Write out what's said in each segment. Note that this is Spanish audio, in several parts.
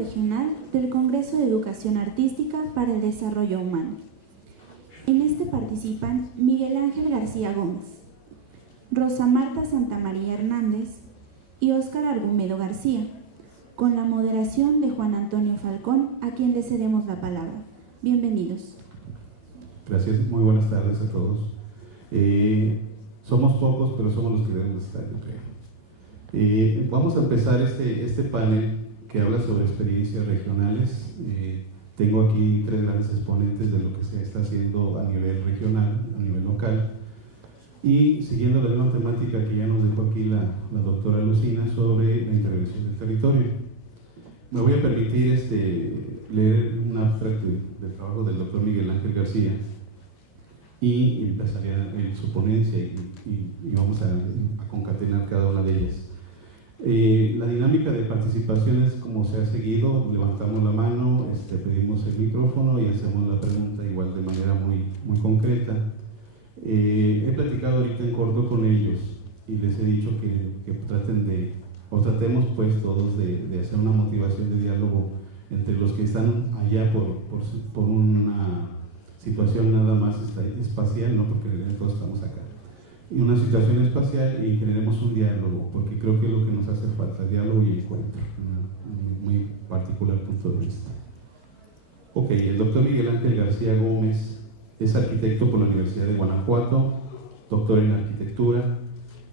regional del Congreso de Educación Artística para el Desarrollo Humano. En este participan Miguel Ángel García Gómez, Rosa Marta Santamaría Hernández y Óscar Argumedo García, con la moderación de Juan Antonio Falcón, a quien le cedemos la palabra. Bienvenidos. Gracias, muy buenas tardes a todos. Somos pocos, pero somos los que debemos estar, yo creo. Vamos a empezar este panel que habla sobre experiencias regionales. Tengo aquí tres grandes exponentes de lo que se está haciendo a nivel regional, a nivel local. Y siguiendo la misma temática que ya nos dejó aquí la doctora Lucina sobre la intervención del territorio. Me voy a permitir leer un abstracto del trabajo del doctor Miguel Ángel García y empezaría en su ponencia y vamos a concatenar cada una de ellas. La dinámica de participación es como se ha seguido: levantamos la mano, pedimos el micrófono y hacemos la pregunta igual de manera muy concreta. He platicado ahorita en corto con ellos y les he dicho que tratemos pues todos de hacer una motivación de diálogo entre los que están allá por una situación nada más espacial, no porque todos estamos acá, y una situación espacial, y generemos un diálogo, porque creo que es lo que nos hace falta, diálogo y encuentro, un muy particular punto de vista. Ok, el doctor Miguel Ángel García Gómez es arquitecto por la Universidad de Guanajuato, doctor en arquitectura,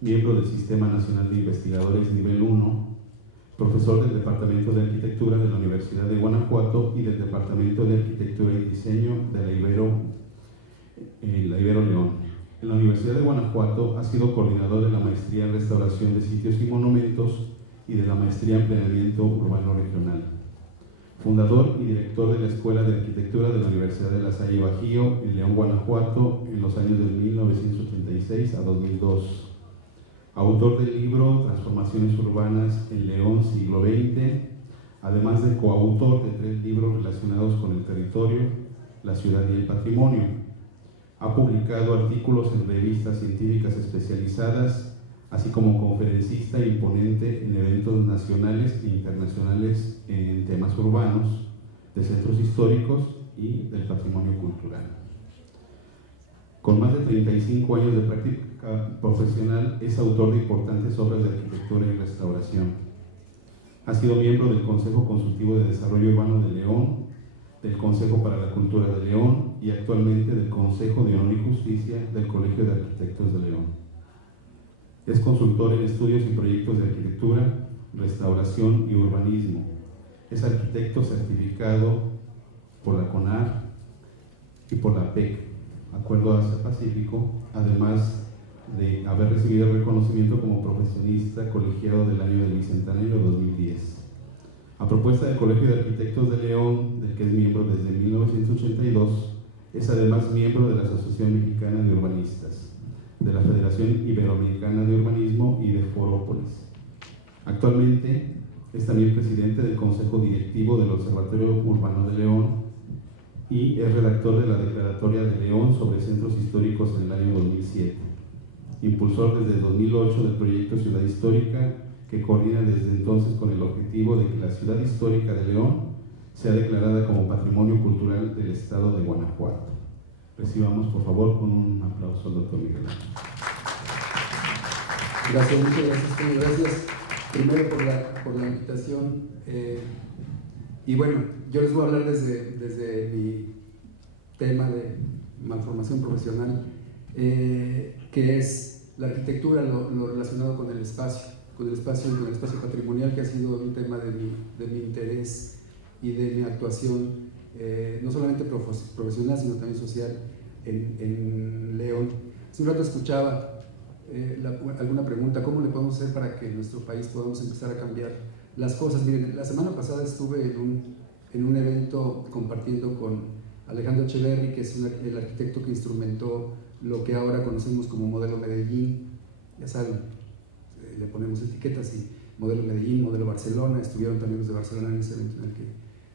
miembro del Sistema Nacional de Investigadores Nivel 1, profesor del Departamento de Arquitectura de la Universidad de Guanajuato y del Departamento de Arquitectura y Diseño de la Ibero León. En la Universidad de Guanajuato ha sido coordinador de la Maestría en Restauración de Sitios y Monumentos y de la Maestría en Planeamiento Urbano Regional. Fundador y director de la Escuela de Arquitectura de la Universidad de La Salle Bajío en León, Guanajuato, en los años de 1986 a 2002. Autor del libro Transformaciones Urbanas en León siglo XX, además de coautor de 3 libros relacionados con el territorio, la ciudad y el patrimonio. Ha publicado artículos en revistas científicas especializadas, así como conferencista y ponente en eventos nacionales e internacionales en temas urbanos, de centros históricos y del patrimonio cultural. Con más de 35 años de práctica profesional, es autor de importantes obras de arquitectura y restauración. Ha sido miembro del Consejo Consultivo de Desarrollo Urbano de León, del Consejo para la Cultura de León y actualmente del Consejo de Honor y Justicia del Colegio de Arquitectos de León. Es consultor en estudios y proyectos de arquitectura, restauración y urbanismo. Es arquitecto certificado por la CONAR y por la PEC, Acuerdo Asia-Pacífico, además de haber recibido el reconocimiento como profesionista colegiado del año del Bicentenario 2010. A propuesta del Colegio de Arquitectos de León, del que es miembro desde 1982, es además miembro de la Asociación Mexicana de Urbanistas, de la Federación Iberoamericana de Urbanismo y de Forópolis. Actualmente es también presidente del Consejo Directivo del Observatorio Urbano de León y es redactor de la Declaratoria de León sobre Centros Históricos en el año 2007. Impulsor desde 2008 del proyecto Ciudad Histórica, que coordina desde entonces con el objetivo de que la Ciudad Histórica de León sea declarada como Patrimonio Cultural del Estado de Guanajuato. Recibamos, por favor, con un aplauso al doctor Miguel Ángel. Gracias, muchas gracias, Toño. Gracias primero por la invitación. Y bueno, yo les voy a hablar desde mi tema de malformación profesional, que es la arquitectura, lo relacionado con el espacio patrimonial, que ha sido un tema de mi interés y de mi actuación, no solamente profesional, sino también social en León. Hace un rato escuchaba alguna pregunta: ¿cómo le podemos hacer para que en nuestro país podamos empezar a cambiar las cosas? Miren, la semana pasada estuve en un evento compartiendo con Alejandro Echeverri, que es el arquitecto que instrumentó lo que ahora conocemos como Modelo Medellín. Ya saben, le ponemos etiquetas, y Modelo Medellín, Modelo Barcelona. Estuvieron también los de Barcelona en ese evento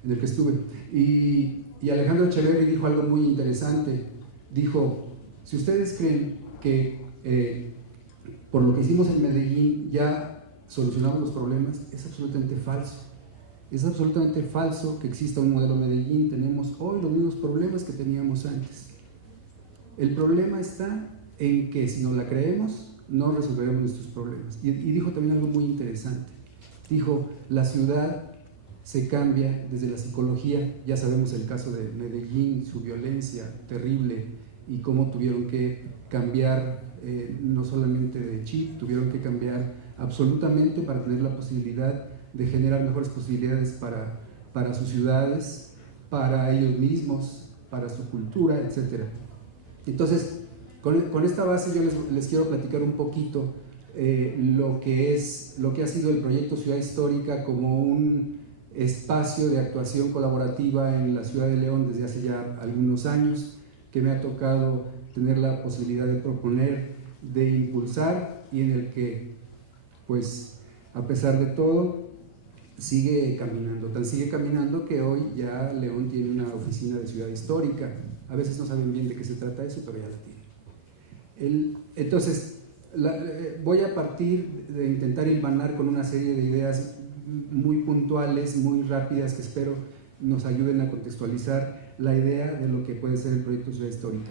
en el que estuve. Y Alejandro Echeverri dijo algo muy interesante. Dijo: si ustedes creen que por lo que hicimos en Medellín ya solucionamos los problemas, es absolutamente falso. Es absolutamente falso que exista un modelo Medellín. Tenemos hoy los mismos problemas que teníamos antes. El problema está en que si no la creemos, no resolveremos nuestros problemas. Y dijo también algo muy interesante. Dijo, la ciudad se cambia desde la psicología. Ya sabemos el caso de Medellín, su violencia terrible y cómo tuvieron que cambiar, no solamente de chip, tuvieron que cambiar absolutamente para tener la posibilidad de generar mejores posibilidades para sus ciudades, para ellos mismos, para su cultura, etc. Entonces, con esta base yo les quiero platicar un poquito lo que ha sido el proyecto Ciudad Histórica como un espacio de actuación colaborativa en la ciudad de León desde hace ya algunos años, que me ha tocado tener la posibilidad de proponer, de impulsar, y en el que, pues, a pesar de todo, sigue caminando. Tan sigue caminando que hoy ya León tiene una oficina de Ciudad Histórica. A veces no saben bien de qué se trata eso, pero ya la tiene. Entonces, voy a partir de intentar hilvanar con una serie de ideas muy puntuales, muy rápidas, que espero nos ayuden a contextualizar la idea de lo que puede ser el proyecto Ciudad Histórica.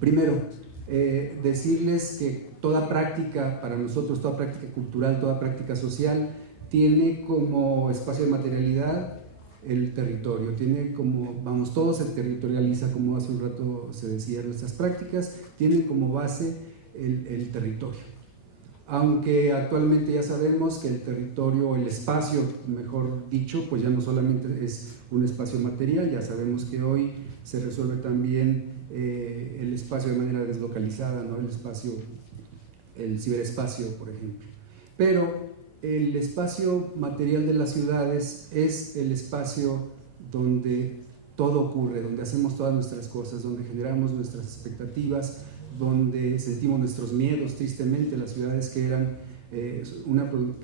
Primero, decirles que toda práctica, para nosotros, toda práctica cultural, toda práctica social, tiene como espacio de materialidad el territorio, tiene como, vamos, todo se territorializa, como hace un rato se decía, nuestras prácticas tienen como base el territorio. Aunque actualmente ya sabemos que el territorio, el espacio, mejor dicho, pues ya no solamente es un espacio material, ya sabemos que hoy se resuelve también el espacio de manera deslocalizada, ¿no? El ciberespacio, por ejemplo. Pero el espacio material de las ciudades es el espacio donde todo ocurre, donde hacemos todas nuestras cosas, donde generamos nuestras expectativas, donde sentimos nuestros miedos. Tristemente, las ciudades que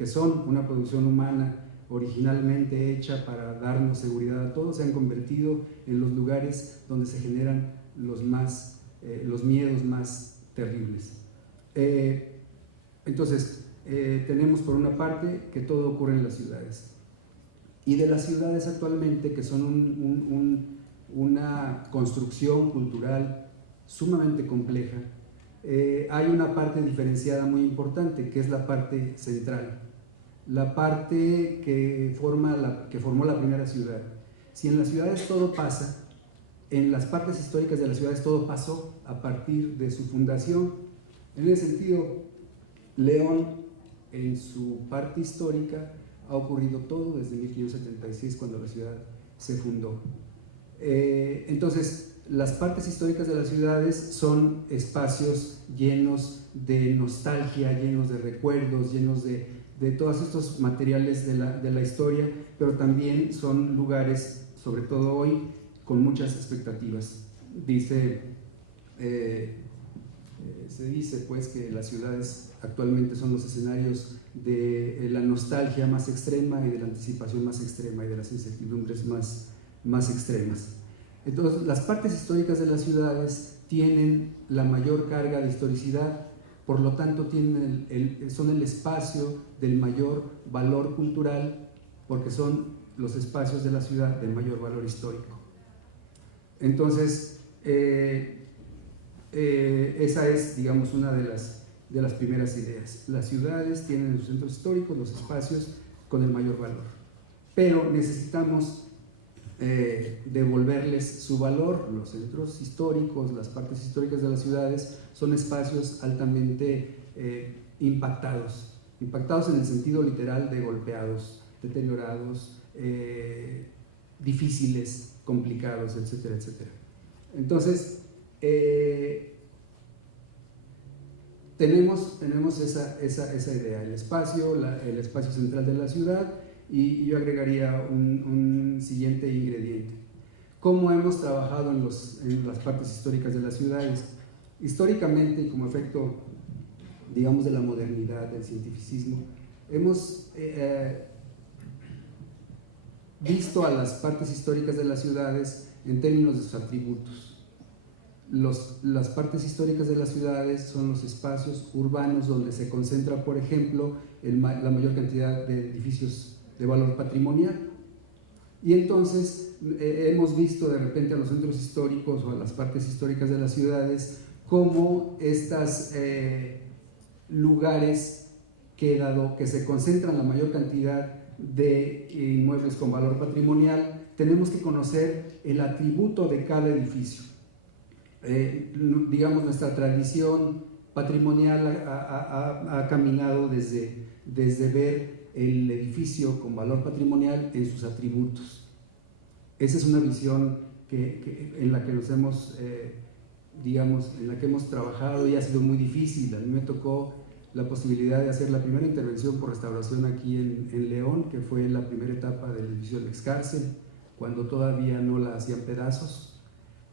son una producción humana originalmente hecha para darnos seguridad a todos, se han convertido en los lugares donde se generan los miedos más terribles. Entonces, tenemos por una parte que todo ocurre en las ciudades, y de las ciudades actualmente, que son una construcción cultural sumamente compleja, hay una parte diferenciada muy importante, que es la parte central, la parte que formó la primera ciudad. Si en las ciudades todo pasa, en las partes históricas de las ciudades todo pasó a partir de su fundación. En ese sentido, León, en su parte histórica, ha ocurrido todo desde 1576, cuando la ciudad se fundó. Entonces, las partes históricas de las ciudades son espacios llenos de nostalgia, llenos de recuerdos, llenos de todos estos materiales de la historia, pero también son lugares, sobre todo hoy, con muchas expectativas. Se dice pues que las ciudades actualmente son los escenarios de la nostalgia más extrema y de la anticipación más extrema y de las incertidumbres más extremas. Entonces, las partes históricas de las ciudades tienen la mayor carga de historicidad, por lo tanto son el espacio del mayor valor cultural, porque son los espacios de la ciudad de mayor valor histórico. Entonces, esa es, digamos, una de las primeras ideas. Las ciudades tienen sus centros históricos, los espacios con el mayor valor, pero necesitamos devolverles su valor. Los centros históricos, las partes históricas de las ciudades son espacios altamente impactados en el sentido literal de golpeados, deteriorados, difíciles, complicados, etcétera, etcétera. Entonces, tenemos esa idea, el espacio central de la ciudad, y yo agregaría un siguiente ingrediente. ¿Cómo hemos trabajado en las partes históricas de las ciudades? Históricamente, y como efecto, digamos, de la modernidad, del cientificismo, hemos visto a las partes históricas de las ciudades en términos de sus atributos. Las partes históricas de las ciudades son los espacios urbanos donde se concentra, por ejemplo, la mayor cantidad de edificios de valor patrimonial. Y entonces hemos visto de repente a los centros históricos o a las partes históricas de las ciudades como estos lugares dado que se concentran la mayor cantidad de inmuebles con valor patrimonial, tenemos que conocer el atributo de cada edificio. Digamos, nuestra tradición patrimonial ha caminado desde ver el edificio con valor patrimonial en sus atributos. Esa es una visión en la que nos hemos, digamos, en la que hemos trabajado y ha sido muy difícil. A mí me tocó la posibilidad de hacer la primera intervención por restauración aquí en León, que fue la primera etapa del edificio del excárcel, cuando todavía no la hacían pedazos.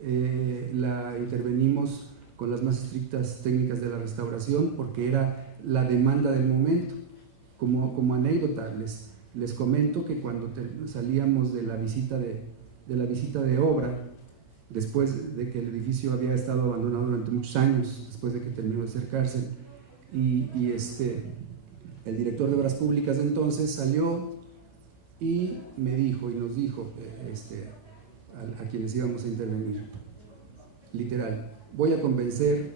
La intervenimos con las más estrictas técnicas de la restauración porque era la demanda del momento. Como anécdota les comento que cuando salíamos de la visita de obra, después de que el edificio había estado abandonado durante muchos años, después de que terminó de ser cárcel, y el director de Obras Públicas de entonces salió y me dijo y nos dijo a quienes íbamos a intervenir, literal: voy a convencer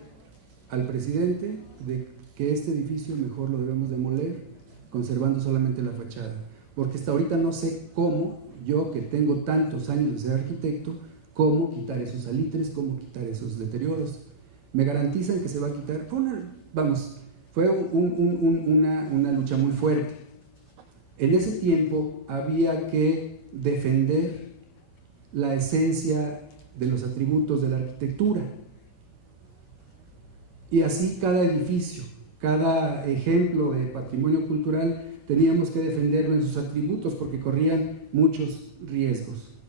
al presidente de que este edificio mejor lo debemos demoler, conservando solamente la fachada, porque hasta ahorita no sé cómo, yo que tengo tantos años de ser arquitecto, cómo quitar esos salitres, cómo quitar esos deterioros. Me garantizan que se va a quitar. Fue una lucha muy fuerte. En ese tiempo había que defender la esencia de los atributos de la arquitectura. Y así cada edificio, cada ejemplo de patrimonio cultural, teníamos que defenderlo en sus atributos porque corrían muchos riesgos.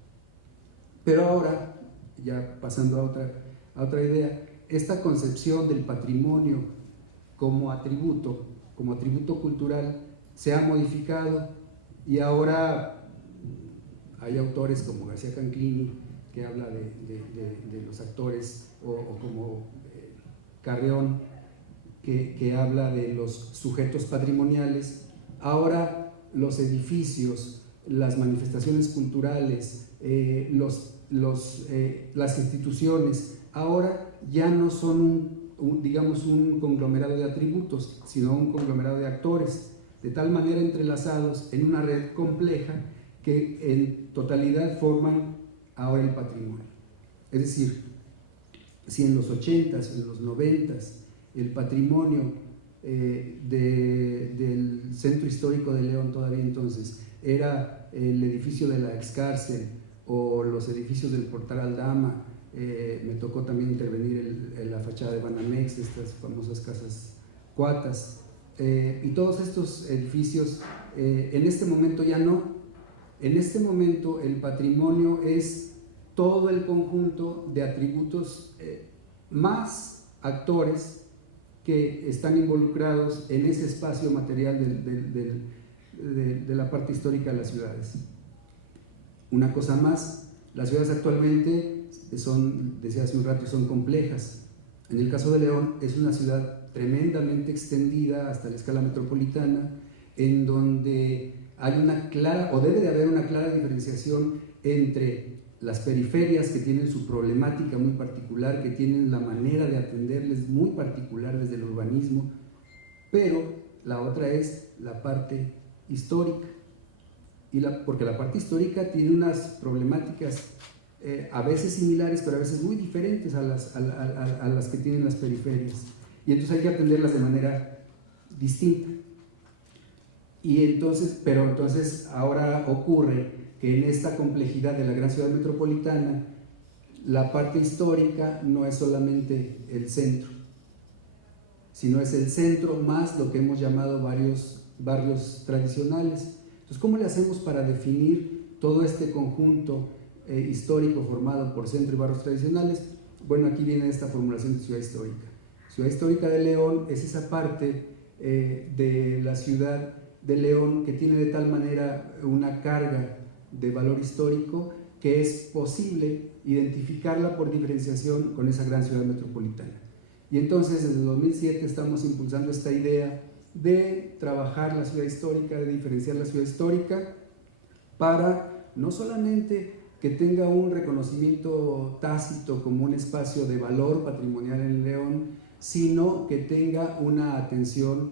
Pero ahora, ya pasando a otra idea, esta concepción del patrimonio como atributo cultural se ha modificado y ahora hay autores como García Canclini que habla de los actores o como Carreón que habla de los sujetos patrimoniales. Ahora los edificios, las manifestaciones culturales, las instituciones ahora ya no son digamos un conglomerado de atributos, sino un conglomerado de actores, de tal manera entrelazados en una red compleja que en totalidad forman ahora el patrimonio. Es decir, si en los 80s, en los 90s, el patrimonio del Centro Histórico de León todavía entonces era el edificio de la excárcel o los edificios del Portal Aldama, me tocó también intervenir en la fachada de Banamex, estas famosas casas cuatas, y todos estos edificios, en este momento ya no. En este momento el patrimonio es todo el conjunto de atributos más actores que están involucrados en ese espacio material de la parte histórica de las ciudades. Una cosa más, las ciudades actualmente son, decía hace un rato, son complejas. En el caso de León es una ciudad tremendamente extendida hasta la escala metropolitana, en donde hay una clara, o debe de haber una clara diferenciación entre las periferias, que tienen su problemática muy particular, que tienen la manera de atenderles muy particular desde el urbanismo, pero la otra es la parte histórica, porque la parte histórica tiene unas problemáticas a veces similares, pero a veces muy diferentes a las que tienen las periferias, y entonces hay que atenderlas de manera distinta. Pero entonces ahora ocurre que en esta complejidad de la gran ciudad metropolitana, la parte histórica no es solamente el centro, sino es el centro más lo que hemos llamado varios barrios tradicionales. Entonces, ¿cómo le hacemos para definir todo este conjunto histórico formado por centro y barrios tradicionales? Bueno, aquí viene esta formulación de ciudad histórica. Ciudad histórica de León es esa parte de la ciudad de León que tiene de tal manera una carga de valor histórico que es posible identificarla por diferenciación con esa gran ciudad metropolitana. Y entonces desde 2007 estamos impulsando esta idea de trabajar la ciudad histórica, de diferenciar la ciudad histórica para no solamente que tenga un reconocimiento tácito como un espacio de valor patrimonial en León, sino que tenga una atención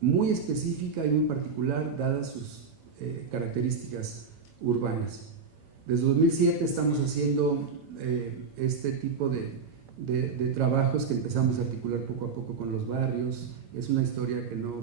muy específica y muy particular dadas sus características urbanas. Desde 2007 estamos haciendo este tipo de trabajos que empezamos a articular poco a poco con los barrios. Es una historia que no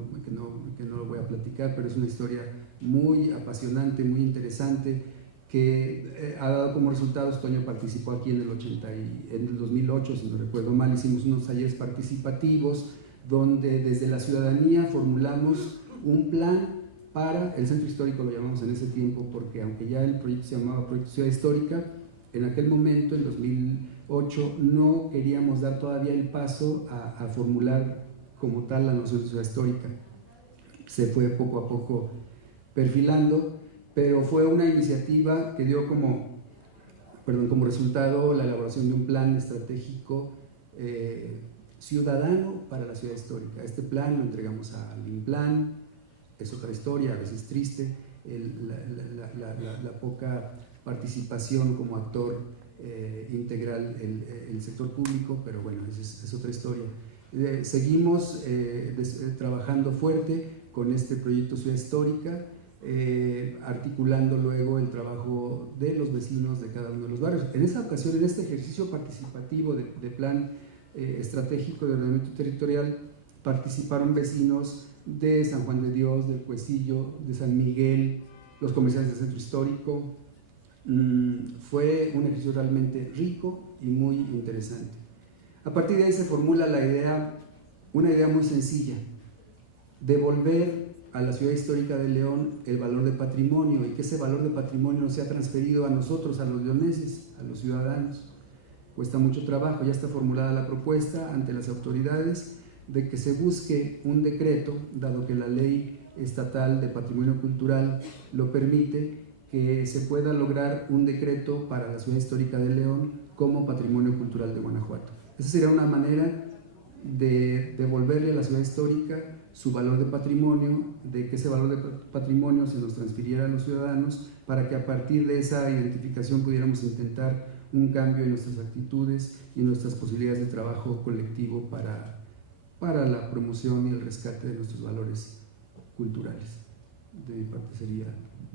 voy a platicar, pero es una historia muy apasionante, muy interesante, que ha dado como resultados. Toño participó aquí en el 2008, si no recuerdo mal, hicimos unos talleres participativos donde desde la ciudadanía formulamos un plan para el centro histórico, lo llamamos en ese tiempo, porque aunque ya el proyecto se llamaba Proyecto Ciudad Histórica, en aquel momento, en 2008, no queríamos dar todavía el paso a formular como tal la noción de ciudad histórica. Se fue poco a poco perfilando, pero fue una iniciativa que dio como resultado la elaboración de un plan estratégico ciudadano para la ciudad histórica. Este plan lo entregamos al INPLAN. Es otra historia, a veces triste, la poca participación como actor integral el sector público, pero bueno, es otra historia. Seguimos trabajando fuerte con este proyecto Ciudad Histórica, articulando luego el trabajo de los vecinos de cada uno de los barrios. En esa ocasión, en este ejercicio participativo de plan estratégico de ordenamiento territorial, participaron vecinos de San Juan de Dios, del Cuecillo, de San Miguel, los comerciantes del centro histórico. Fue un ejercicio realmente rico y muy interesante. A partir de ahí se formula una idea muy sencilla: devolver a la ciudad histórica de León el valor de patrimonio, y que ese valor de patrimonio no sea transferido a nosotros, a los leoneses, a los ciudadanos. Cuesta mucho trabajo. Ya está formulada la propuesta ante las autoridades de que se busque un decreto, dado que la ley estatal de patrimonio cultural lo permite, que se pueda lograr un decreto para la ciudad histórica de León como patrimonio cultural de Guanajuato. Esa sería una manera de devolverle a la ciudad histórica su valor de patrimonio, de que ese valor de patrimonio se nos transfiriera a los ciudadanos, para que a partir de esa identificación pudiéramos intentar un cambio en nuestras actitudes y nuestras posibilidades de trabajo colectivo para la promoción y el rescate de nuestros valores culturales. De mi parte sería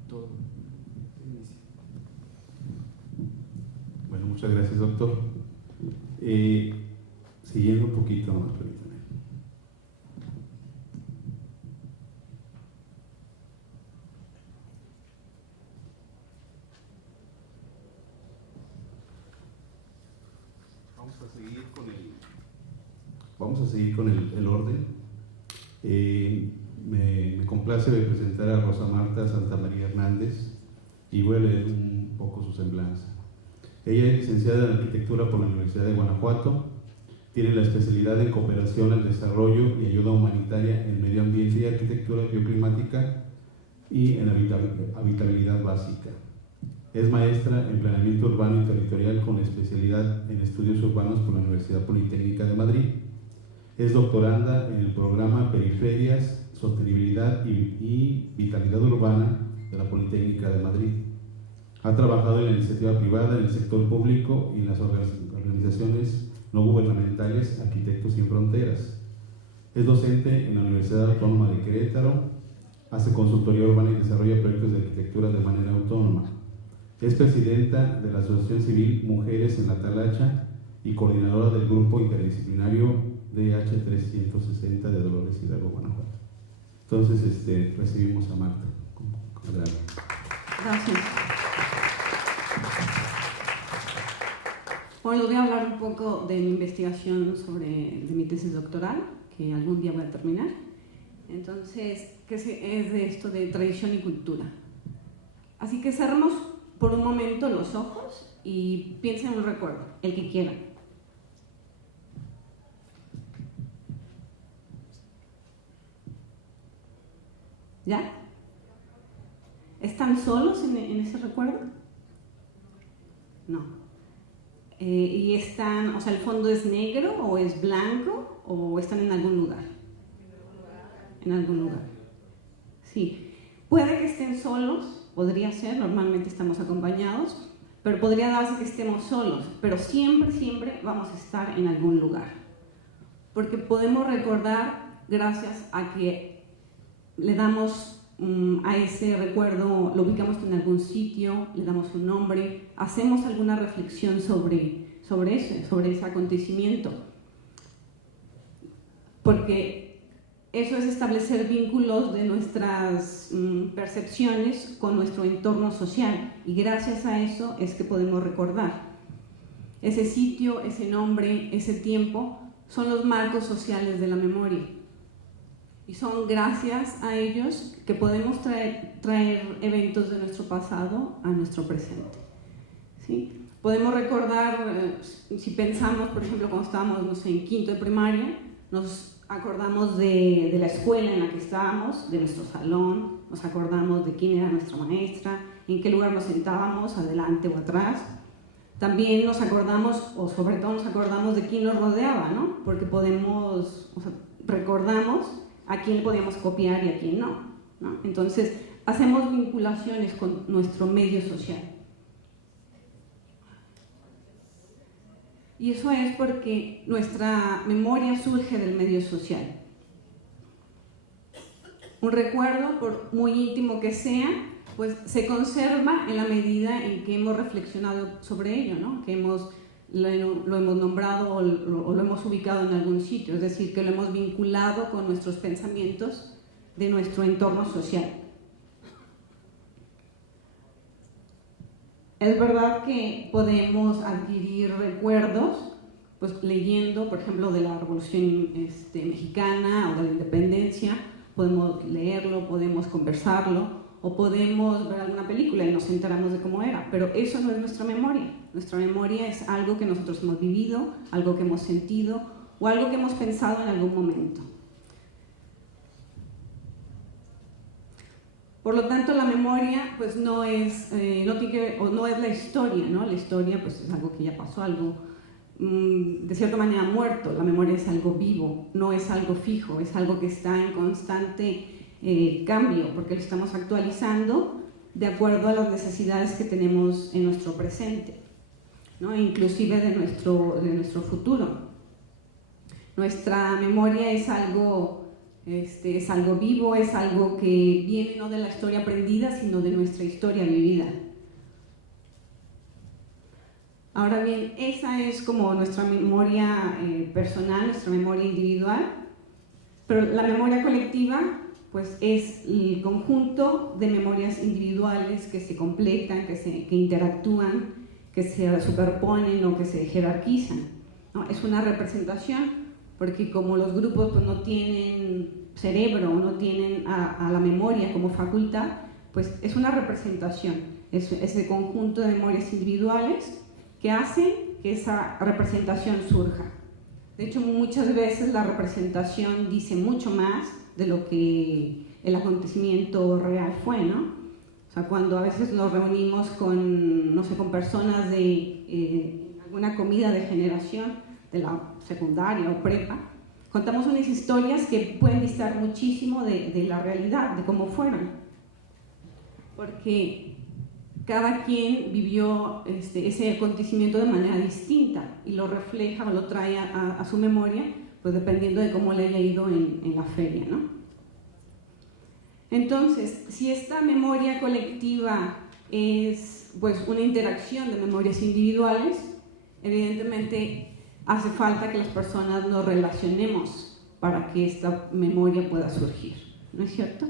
todo. Bueno, muchas gracias, doctor. Siguiendo un poquito más, permítame. Vamos a seguir con el orden. Me complace presentar a Rosa Marta Santamaría Hernández y voy a leer un poco su semblanza. Ella es licenciada en Arquitectura por la Universidad de Guanajuato, tiene la especialidad en Cooperación al Desarrollo y Ayuda Humanitaria en Medio Ambiente y Arquitectura Bioclimática y en Habitabilidad Básica. Es maestra en Planeamiento Urbano y Territorial con especialidad en Estudios Urbanos por la Universidad Politécnica de Madrid. Es doctoranda en el programa Periferias, Sostenibilidad y Vitalidad Urbana de la Politécnica de Madrid. Ha trabajado en la iniciativa privada, en el sector público y en las organizaciones no gubernamentales Arquitectos Sin Fronteras. Es docente en la Universidad Autónoma de Querétaro, hace consultoría urbana y desarrolla proyectos de arquitectura de manera autónoma. Es presidenta de la Asociación Civil Mujeres en la Talacha y coordinadora del grupo interdisciplinario DH360 de Dolores Hidalgo, Guanajuato. Entonces, recibimos a Marta. Gracias. Hoy les voy a hablar un poco de mi investigación de mi tesis doctoral, que algún día voy a terminar. Entonces, ¿qué es de esto de tradición y cultura? Así que cerremos por un momento los ojos y piensen en un recuerdo, el que quieran. ¿Ya? ¿Están solos en ese recuerdo? No. ¿Y están, o sea, el fondo es negro o es blanco o están en algún lugar? en algún lugar. Sí, puede que estén solos, podría ser, normalmente estamos acompañados, pero podría darse que estemos solos, pero siempre, siempre vamos a estar en algún lugar. Porque podemos recordar gracias a que le damos a ese recuerdo, lo ubicamos en algún sitio, le damos un nombre, hacemos alguna reflexión sobre ese acontecimiento. Porque eso es establecer vínculos de nuestras percepciones con nuestro entorno social, y gracias a eso es que podemos recordar. Ese sitio, ese nombre, ese tiempo son los marcos sociales de la memoria. Y son gracias a ellos que podemos traer eventos de nuestro pasado a nuestro presente. ¿Sí? Podemos recordar, si pensamos, por ejemplo, cuando estábamos, no sé, en quinto de primaria, nos acordamos de la escuela en la que estábamos, de nuestro salón, nos acordamos de quién era nuestra maestra, en qué lugar nos sentábamos, adelante o atrás. También nos acordamos, o sobre todo nos acordamos de quién nos rodeaba, ¿no? Porque recordamos a quién podíamos copiar y a quién no, ¿no? Entonces, hacemos vinculaciones con nuestro medio social. Y eso es porque nuestra memoria surge del medio social. Un recuerdo, por muy íntimo que sea, pues se conserva en la medida en que hemos reflexionado sobre ello, ¿no? Que lo hemos nombrado o lo hemos ubicado en algún sitio, es decir, que lo hemos vinculado con nuestros pensamientos de nuestro entorno social. Es verdad que podemos adquirir recuerdos pues, leyendo, por ejemplo, de la Revolución Mexicana o de la Independencia, podemos leerlo, podemos conversarlo, o podemos ver alguna película y nos enteramos de cómo era, pero eso no es nuestra memoria. Nuestra memoria es algo que nosotros hemos vivido, algo que hemos sentido o algo que hemos pensado en algún momento. Por lo tanto, la memoria pues, no es la historia, ¿no? La historia pues, es algo que ya pasó, algo de cierta manera muerto. La memoria es algo vivo, no es algo fijo, es algo que está en constante cambio, porque lo estamos actualizando de acuerdo a las necesidades que tenemos en nuestro presente, ¿no? Inclusive de nuestro futuro. Nuestra memoria es algo vivo, es algo que viene no de la historia aprendida, sino de nuestra historia vivida. Ahora bien, esa es como nuestra memoria personal, nuestra memoria individual, pero la memoria colectiva pues es el conjunto de memorias individuales que se completan, que interactúan, que se superponen o que se jerarquizan, ¿no? Es una representación, porque como los grupos pues, no tienen cerebro o no tienen a la memoria como facultad, pues es una representación, es ese conjunto de memorias individuales que hacen que esa representación surja. De hecho, muchas veces la representación dice mucho más de lo que el acontecimiento real fue, ¿no? O sea, cuando a veces nos reunimos con, no sé, con personas de alguna comida de generación, de la secundaria o prepa, contamos unas historias que pueden distar muchísimo de la realidad, de cómo fueron. Porque cada quien vivió ese acontecimiento de manera distinta y lo refleja o lo trae a su memoria, pues dependiendo de cómo le haya ido en la feria, ¿no? Entonces, si esta memoria colectiva es pues, una interacción de memorias individuales, evidentemente hace falta que las personas nos relacionemos para que esta memoria pueda surgir, ¿no es cierto?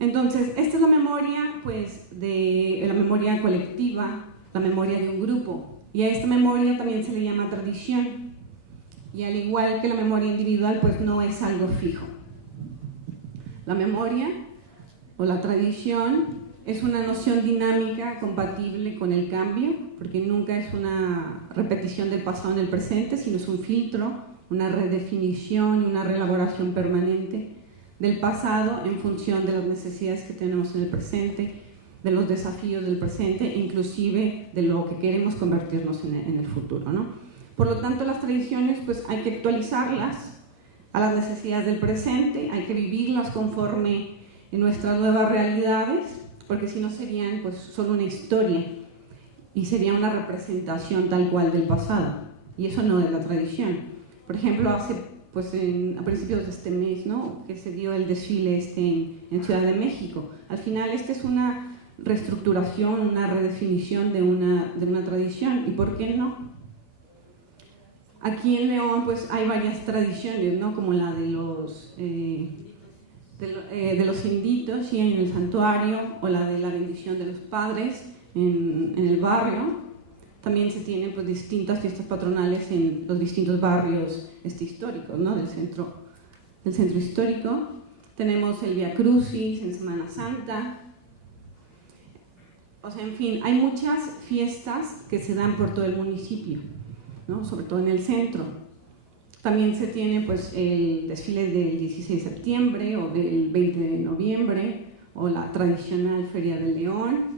Entonces, esta es la memoria, pues, de la memoria colectiva, la memoria de un grupo, y a esta memoria también se le llama tradición, y al igual que la memoria individual, pues no es algo fijo. La memoria o la tradición es una noción dinámica compatible con el cambio, porque nunca es una repetición del pasado en el presente, sino es un filtro, una redefinición y una reelaboración permanente del pasado en función de las necesidades que tenemos en el presente, de los desafíos del presente e inclusive de lo que queremos convertirnos en el futuro, ¿no? Por lo tanto, las tradiciones pues, hay que actualizarlas a las necesidades del presente, hay que vivirlas conforme en nuestras nuevas realidades, porque si no serían pues solo una historia y sería una representación tal cual del pasado, y eso no es la tradición. Por ejemplo, hace pues a principios de este mes, ¿no?, que se dio el desfile en Ciudad de México. Al final esta es una reestructuración, una redefinición de una tradición, ¿y por qué no? Aquí en León pues hay varias tradiciones, ¿no?, como la de los inditos, ¿sí?, en el santuario, o la de la bendición de los padres en el barrio. También se tienen pues distintas fiestas patronales en los distintos barrios históricos, ¿no?, del centro histórico. Tenemos el Vía Crucis en Semana Santa. O sea, en fin, hay muchas fiestas que se dan por todo el municipio, ¿no?, sobre todo en el centro. También se tiene pues el desfile del 16 de septiembre o del 20 de noviembre, o la tradicional Feria del León,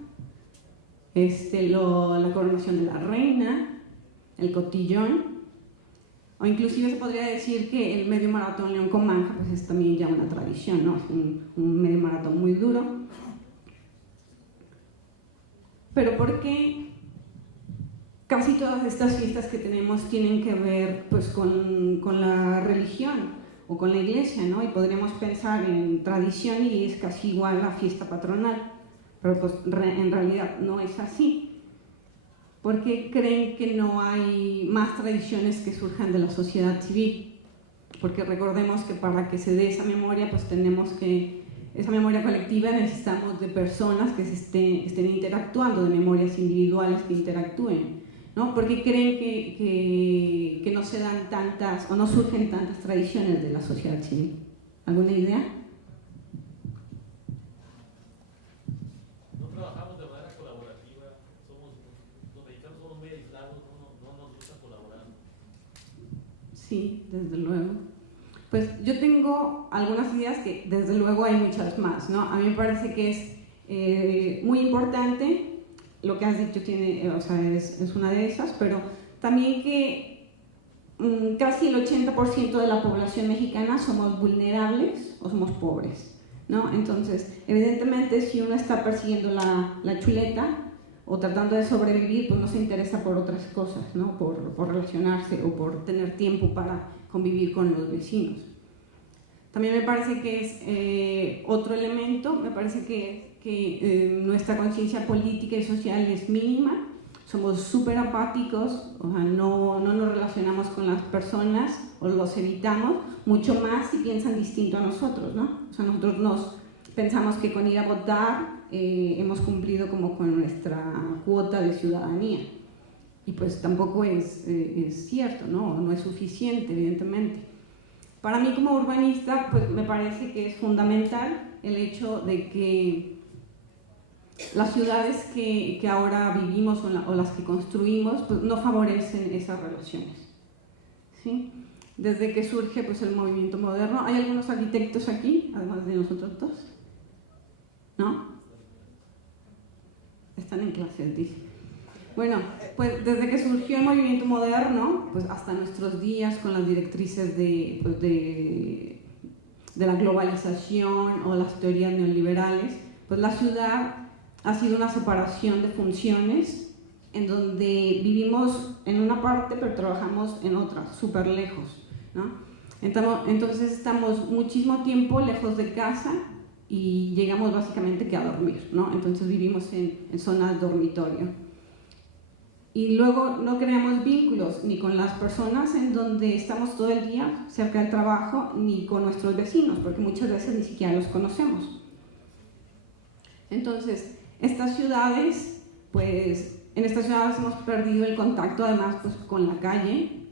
la coronación de la reina, el cotillón, o inclusive se podría decir que el medio maratón León Comanja pues es también ya una tradición, ¿no? Es un medio maratón muy duro. Pero ¿por qué casi todas estas fiestas que tenemos tienen que ver pues con la religión o con la iglesia, ¿no? Y podríamos pensar en tradición y es casi igual la fiesta patronal, pero pues en realidad no es así. ¿Por qué creen que no hay más tradiciones que surjan de la sociedad civil? Porque recordemos que para que se dé esa memoria, pues esa memoria colectiva, necesitamos de personas que estén interactuando, de memorias individuales que interactúen, ¿no? ¿Por qué creen que no se dan tantas o no surgen tantas tradiciones de la sociedad civil? ¿Alguna idea? No trabajamos de manera colaborativa, los mexicanos somos muy aislados, no nos gusta colaborar. Sí, desde luego. Pues yo tengo algunas ideas que desde luego hay muchas más, ¿no? A mí me parece que es muy importante lo que has dicho, es una de esas, pero también que casi el 80% de la población mexicana somos vulnerables o somos pobres, ¿no? Entonces, evidentemente, si uno está persiguiendo la chuleta o tratando de sobrevivir, pues no se interesa por otras cosas, ¿no? Por relacionarse o por tener tiempo para convivir con los vecinos. También me parece que es otro elemento, me parece que nuestra conciencia política y social es mínima, somos súper apáticos, o sea, no nos relacionamos con las personas o los evitamos, mucho más si piensan distinto a nosotros, ¿no? O sea, nosotros pensamos que con ir a votar hemos cumplido como con nuestra cuota de ciudadanía, y pues tampoco es cierto, ¿no? No es suficiente, evidentemente. Para mí como urbanista, pues me parece que es fundamental el hecho de que las ciudades que ahora vivimos o las que construimos pues no favorecen esas relaciones, ¿sí? Desde que surge pues el movimiento moderno, ¿hay algunos arquitectos aquí, además de nosotros dos? ¿No? Están en clase, dice. Bueno, pues desde que surgió el movimiento moderno, pues hasta nuestros días con las directrices de la globalización o las teorías neoliberales, pues la ciudad ha sido una separación de funciones en donde vivimos en una parte pero trabajamos en otra, súper lejos, ¿no? Entonces estamos muchísimo tiempo lejos de casa y llegamos básicamente que a dormir, ¿no? Entonces vivimos en zonas dormitorio. Y luego no creamos vínculos ni con las personas en donde estamos todo el día cerca del trabajo, ni con nuestros vecinos, porque muchas veces ni siquiera los conocemos. Entonces, estas ciudades, pues en estas ciudades hemos perdido el contacto además pues, con la calle,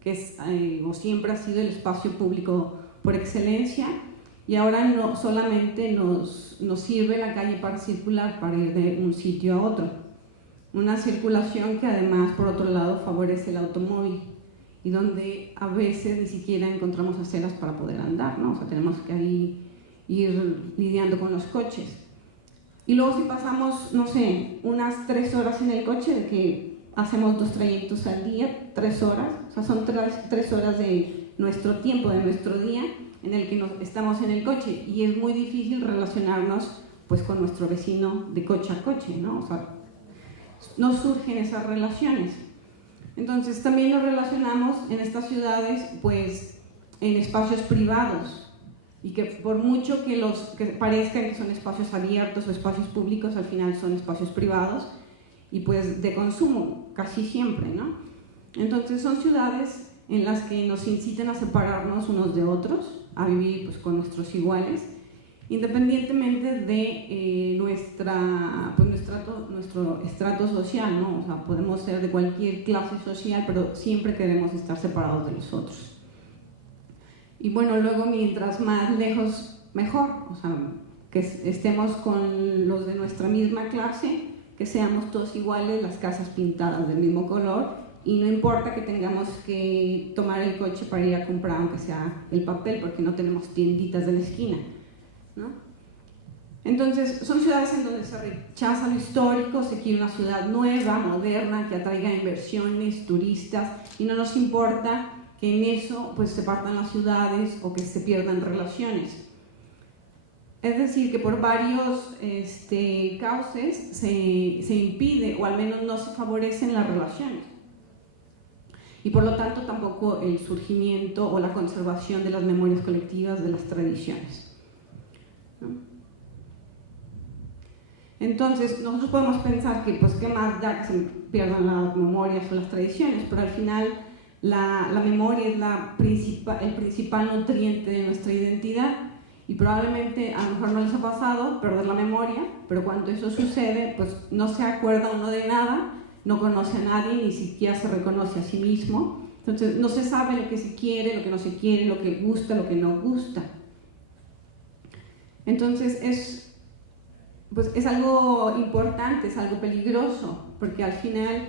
que es, o siempre ha sido el espacio público por excelencia, y ahora no solamente nos sirve la calle para circular, para ir de un sitio a otro. Una circulación que además, por otro lado, favorece el automóvil y donde a veces ni siquiera encontramos aceras para poder andar, ¿no? O sea, tenemos que ahí ir lidiando con los coches. Y luego si pasamos, no sé, unas 3 horas en el coche, de que hacemos 2 trayectos al día, 3 horas, o sea, son 3 horas de nuestro tiempo, de nuestro día en el que estamos en el coche, y es muy difícil relacionarnos pues con nuestro vecino de coche a coche, ¿no? O sea, no surgen esas relaciones. Entonces también nos relacionamos en estas ciudades pues en espacios privados, y que por mucho que parezcan que son espacios abiertos o espacios públicos, al final son espacios privados y pues de consumo casi siempre, ¿no? Entonces son ciudades en las que nos incitan a separarnos unos de otros, a vivir pues con nuestros iguales, independientemente de nuestro estrato social, ¿no? O sea, podemos ser de cualquier clase social, pero siempre queremos estar separados de los otros. Y bueno, luego mientras más lejos, mejor, o sea, que estemos con los de nuestra misma clase, que seamos todos iguales, las casas pintadas del mismo color, y no importa que tengamos que tomar el coche para ir a comprar, aunque sea el papel, porque no tenemos tienditas de la esquina, ¿no? Entonces, son ciudades en donde se rechaza lo histórico, se quiere una ciudad nueva, moderna, que atraiga inversiones, turistas, y no nos importa que en eso pues, se partan las ciudades o que se pierdan relaciones. Es decir, que por varios cauces se impide, o al menos no se favorecen las relaciones. Y por lo tanto tampoco el surgimiento o la conservación de las memorias colectivas, de las tradiciones, ¿no? Entonces, nosotros podemos pensar que, pues, ¿qué más da que se pierdan las memorias o las tradiciones? Pero al final, la memoria es el principal nutriente de nuestra identidad, y probablemente a lo mejor no les ha pasado perder la memoria, pero cuando eso sucede, pues no se acuerda uno de nada, no conoce a nadie, ni siquiera se reconoce a sí mismo. Entonces, no se sabe lo que se quiere, lo que no se quiere, lo que gusta, lo que no gusta. Entonces, es algo importante, es algo peligroso, porque al final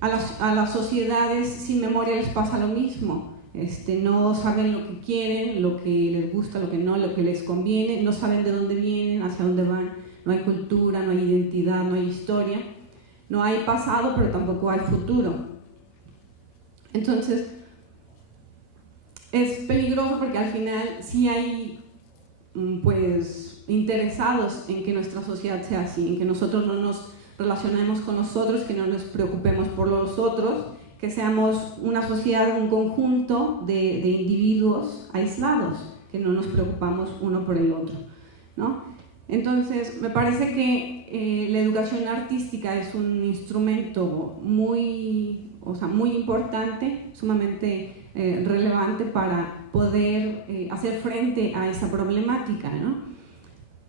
a las sociedades sin memoria les pasa lo mismo. No saben lo que quieren, lo que les gusta, lo que no, lo que les conviene, no saben de dónde vienen, hacia dónde van, no hay cultura, no hay identidad, no hay historia, no hay pasado, pero tampoco hay futuro. Entonces, es peligroso porque al final sí hay pues interesados en que nuestra sociedad sea así, en que nosotros no nos relacionemos con nosotros, que no nos preocupemos por los otros, que seamos una sociedad, un conjunto de individuos aislados, que no nos preocupamos uno por el otro, ¿no? Entonces, me parece que la educación artística es un instrumento muy importante, sumamente relevante para poder hacer frente a esa problemática, ¿no?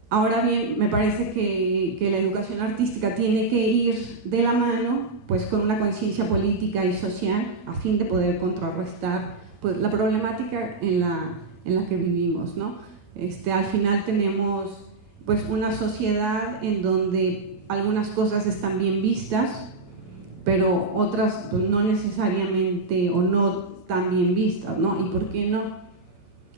Ahora bien, me parece que la educación artística tiene que ir de la mano pues, con una conciencia política y social a fin de poder contrarrestar pues, la problemática en la que vivimos, ¿no? Al final tenemos pues, una sociedad en donde algunas cosas están bien vistas, pero otras pues, no necesariamente o no tan bien vistas, ¿no? ¿Y por qué no?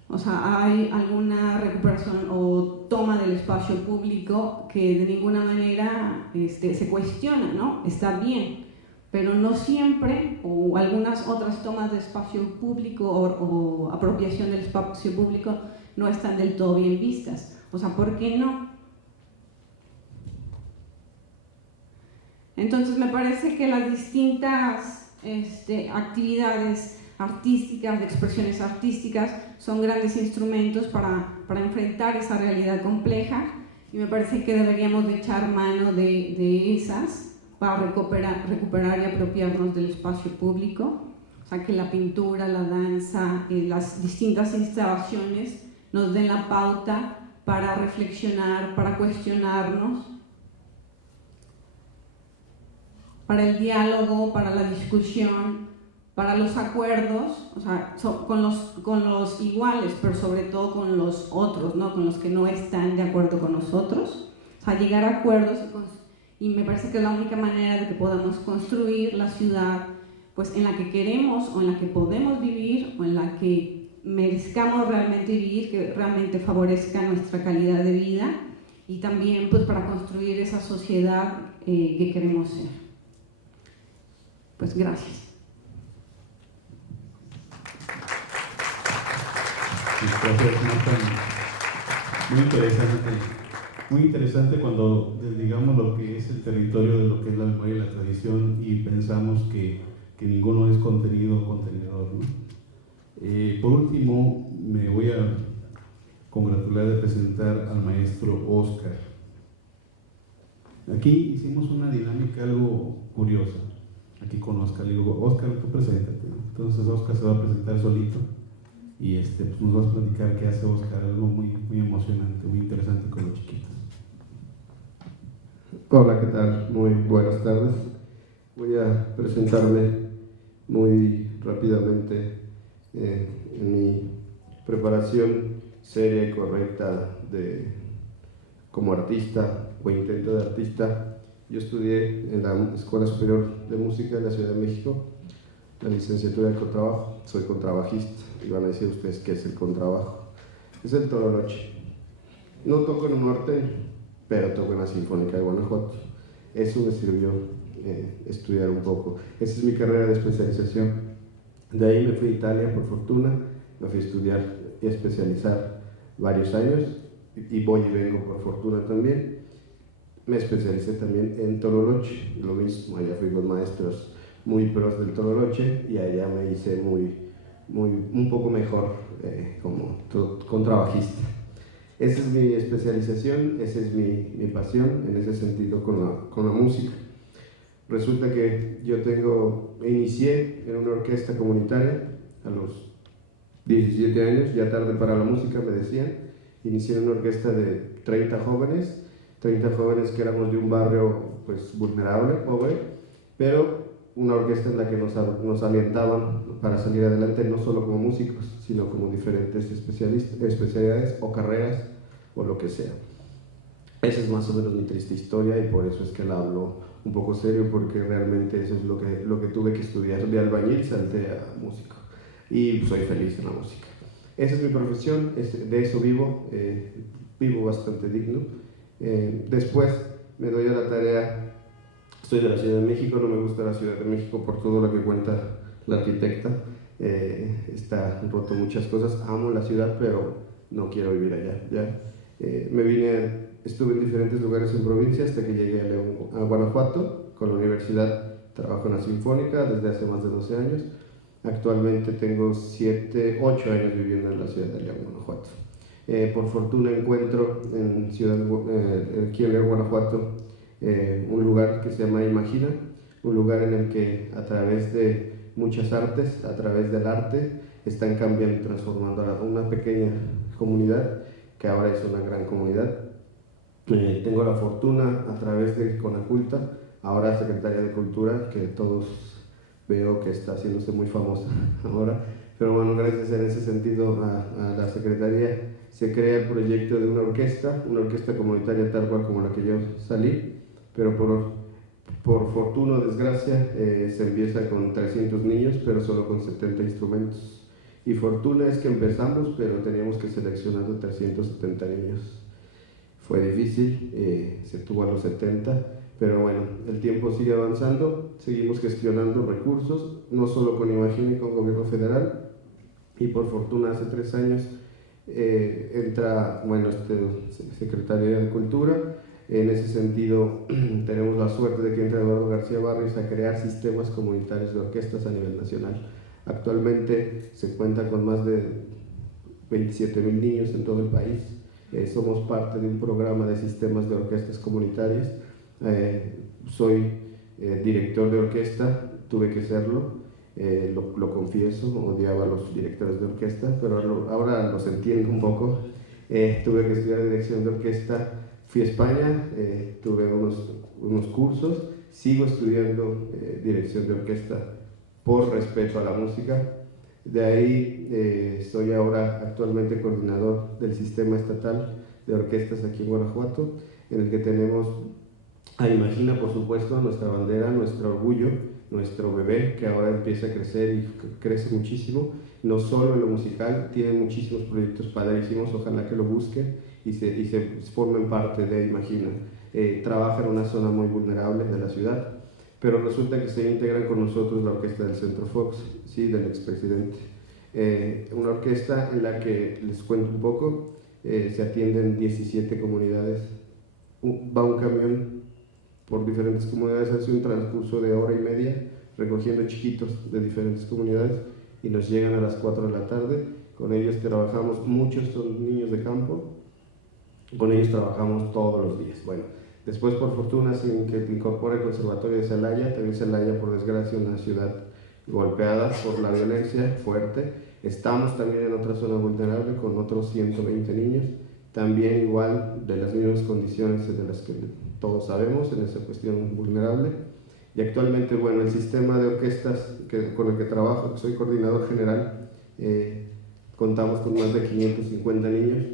O sea, hay alguna recuperación o toma del espacio público que de ninguna manera se cuestiona, ¿no? Está bien, pero no siempre, o algunas otras tomas de espacio público o apropiación del espacio público no están del todo bien vistas. O sea, ¿por qué no? Entonces me parece que las distintas actividades artísticas, de expresiones artísticas, son grandes instrumentos para enfrentar esa realidad compleja, y me parece que deberíamos de echar mano de esas para recuperar y apropiarnos del espacio público. O sea, que la pintura, la danza, las distintas instalaciones nos den la pauta para reflexionar, para cuestionarnos, para el diálogo, para la discusión, para los acuerdos, o sea, con los iguales, pero sobre todo con los otros, ¿no? Con los que no están de acuerdo con nosotros. O sea, llegar a acuerdos y me parece que es la única manera de que podamos construir la ciudad pues, en la que queremos o en la que podemos vivir o en la que merezcamos realmente vivir, que realmente favorezca nuestra calidad de vida, y también pues, para construir esa sociedad que queremos ser. Pues gracias. Gracias, Marta. Muy interesante cuando desligamos lo que es el territorio de lo que es la memoria y la tradición y pensamos que ninguno es contenido o contenedor, ¿no? Por último, me voy a congratular de presentar al maestro Oscar. Aquí hicimos una dinámica algo curiosa. Aquí con Oscar, le digo, Oscar, tú preséntate. Entonces Oscar se va a presentar solito y pues nos vas a platicar qué hace Oscar, algo muy emocionante, muy interesante con los chiquitos. Hola, ¿qué tal? Muy buenas tardes. Voy a presentarme muy rápidamente en mi preparación seria y correcta como artista o intento de artista. Yo estudié en la Escuela Superior de Música de la Ciudad de México, la licenciatura de contrabajo. Soy contrabajista y van a decir ustedes qué es el contrabajo. Es el tololoche. No toco en un norteño, pero toco en la Sinfónica de Guanajuato. Eso me sirvió estudiar un poco. Esa es mi carrera de especialización. De ahí me fui a Italia, por fortuna, me fui a estudiar y a especializar varios años, y voy y vengo por fortuna también. Me especialicé también en tololoche, lo mismo, allá fui con maestros muy pros del tololoche y allá me hice un poco mejor como contrabajista. Esa es mi especialización, esa es mi pasión en ese sentido con la música. Resulta que yo inicié en una orquesta comunitaria a los 17 años, ya tarde para la música me decían. Inicié en una orquesta de 30 jóvenes que éramos de un barrio pues vulnerable, pobre, pero una orquesta en la que nos alentaban para salir adelante, no solo como músicos, sino como diferentes especialidades o carreras o lo que sea. Esa es más o menos mi triste historia y por eso es que la hablo un poco serio, porque realmente eso es lo que tuve que estudiar. De albañil salté a músico y soy feliz en la música. Esa es mi profesión, de eso vivo, vivo bastante digno. Después me doy a la tarea, estoy de la Ciudad de México, no me gusta la Ciudad de México por todo lo que cuenta la arquitecta, está roto muchas cosas, amo la ciudad pero no quiero vivir allá, ¿ya? Estuve en diferentes lugares en provincia hasta que llegué a Guanajuato con la universidad. Trabajo en la Sinfónica desde hace más de 12 años. Actualmente tengo 8 años viviendo en la ciudad de León, Guanajuato. Por fortuna encuentro aquí en León, Guanajuato, un lugar que se llama Imagina, un lugar en el que a través de muchas artes, a través del arte, están cambiando y transformando a una pequeña comunidad que ahora es una gran comunidad. Tengo la fortuna a través de Conaculta, ahora Secretaría de Cultura, que todos veo que está haciéndose muy famosa ahora, pero bueno, gracias en ese sentido a la Secretaría se crea el proyecto de una orquesta comunitaria tal cual como la que yo salí, pero por fortuna o desgracia se empieza con 300 niños, pero solo con 70 instrumentos. Y fortuna es que empezamos, pero teníamos que seleccionar 370 niños. Fue difícil, se tuvo a los 70, pero bueno, el tiempo sigue avanzando, seguimos gestionando recursos, no solo con Imagina y con Gobierno Federal, y por fortuna hace 3 años entra, Secretaría de Cultura. En ese sentido, tenemos la suerte de que entra Eduardo García Barrios a crear sistemas comunitarios de orquestas a nivel nacional. Actualmente se cuenta con más de 27,000 niños en todo el país. Somos parte de un programa de sistemas de orquestas comunitarias. Soy director de orquesta, tuve que serlo, lo confieso, odiaba a los directores de orquesta, pero ahora los entiendo un poco. Tuve que estudiar dirección de orquesta, fui a España, tuve unos cursos, sigo estudiando dirección de orquesta por respeto a la música. De ahí soy ahora actualmente coordinador del Sistema Estatal de Orquestas aquí en Guanajuato, en el que tenemos a Imagina, por supuesto, nuestra bandera, nuestro orgullo, nuestro bebé, que ahora empieza a crecer y crece muchísimo, no solo en lo musical, tiene muchísimos proyectos padrísimos, ojalá que lo busquen y se formen parte de Imagina. Trabaja en una zona muy vulnerable de la ciudad, pero resulta que se integran con nosotros la orquesta del Centro Fox, sí, del expresidente. una orquesta en la que, les cuento un poco, se atienden 17 comunidades, va un camión por diferentes comunidades, hace un transcurso de hora y media recogiendo chiquitos de diferentes comunidades y nos llegan a las 4 de la tarde. Con ellos trabajamos, muchos son niños de campo, con ellos trabajamos todos los días. Bueno, después, por fortuna, sin que incorpore el Conservatorio de Celaya, también Celaya, por desgracia, una ciudad golpeada por la violencia fuerte. Estamos también en otra zona vulnerable con otros 120 niños, también igual de las mismas condiciones de las que todos sabemos en esa cuestión vulnerable. Y actualmente, bueno, el sistema de orquestas con el que trabajo, que soy coordinador general, contamos con más de 550 niños,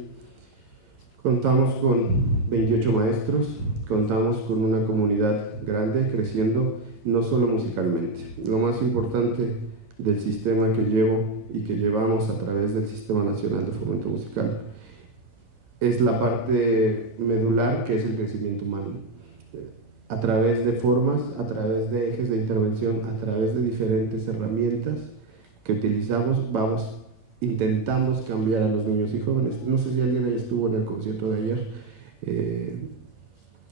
contamos con 28 maestros, contamos con una comunidad grande creciendo, no solo musicalmente. Lo más importante del sistema que llevo y que llevamos a través del Sistema Nacional de Fomento Musical es la parte medular, que es el crecimiento humano. A través de formas, a través de ejes de intervención, a través de diferentes herramientas que utilizamos, intentamos cambiar a los niños y jóvenes. No sé si alguien ahí estuvo en el concierto de ayer.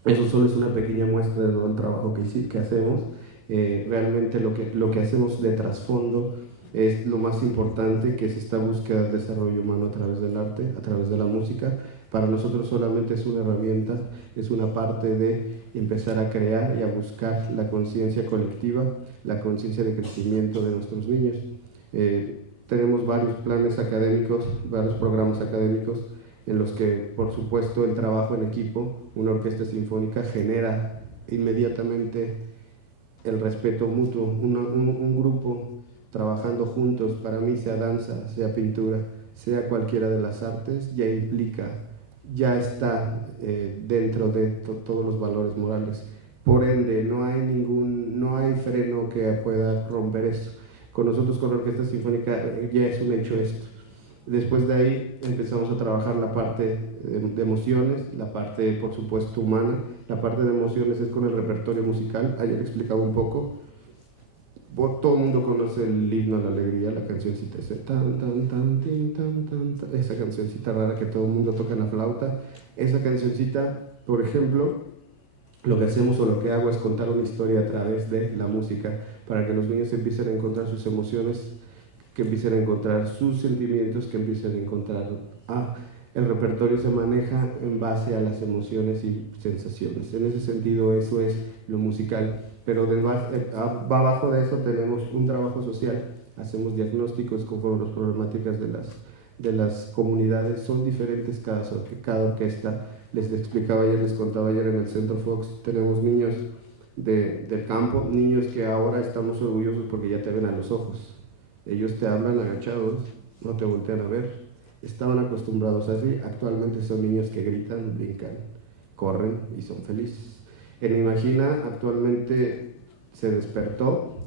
Eso solo es una pequeña muestra de todo el trabajo que hacemos. Realmente lo que hacemos de trasfondo es lo más importante, que es esta búsqueda del desarrollo humano a través del arte, a través de la música. Para nosotros solamente es una herramienta, es una parte de empezar a crear y a buscar la conciencia colectiva, la conciencia de crecimiento de nuestros niños. Tenemos varios planes académicos, varios programas académicos en los que, por supuesto, el trabajo en equipo, una orquesta sinfónica, genera inmediatamente el respeto mutuo. Un grupo trabajando juntos, para mí, sea danza, sea pintura, sea cualquiera de las artes, ya implica, ya está dentro de todos los valores morales. Por ende, no hay freno que pueda romper esto. Con nosotros, con la Orquesta Sinfónica, ya es un hecho esto. Después de ahí empezamos a trabajar la parte de emociones, la parte, por supuesto, humana. La parte de emociones es con el repertorio musical. Ayer explicaba un poco. Todo el mundo conoce el himno a la alegría, la cancioncita esa, esa cancioncita rara que todo el mundo toca en la flauta. Esa cancioncita, por ejemplo, lo que hacemos o lo que hago es contar una historia a través de la música, para que los niños empiecen a encontrar sus emociones, que empiecen a encontrar sus sentimientos, que empiecen a encontrar... el repertorio se maneja en base a las emociones y sensaciones. En ese sentido, eso es lo musical. Pero abajo de eso tenemos un trabajo social. Hacemos diagnósticos conforme las problemáticas de las comunidades. Son diferentes cada orquesta. Les explicaba ayer, les contaba ayer en el Centro Fox, tenemos niños del campo, niños que ahora estamos orgullosos porque ya te ven a los ojos. Ellos te hablan agachados, no te voltean a ver. Estaban acostumbrados así, actualmente son niños que gritan, brincan, corren y son felices. En Imagina actualmente se despertó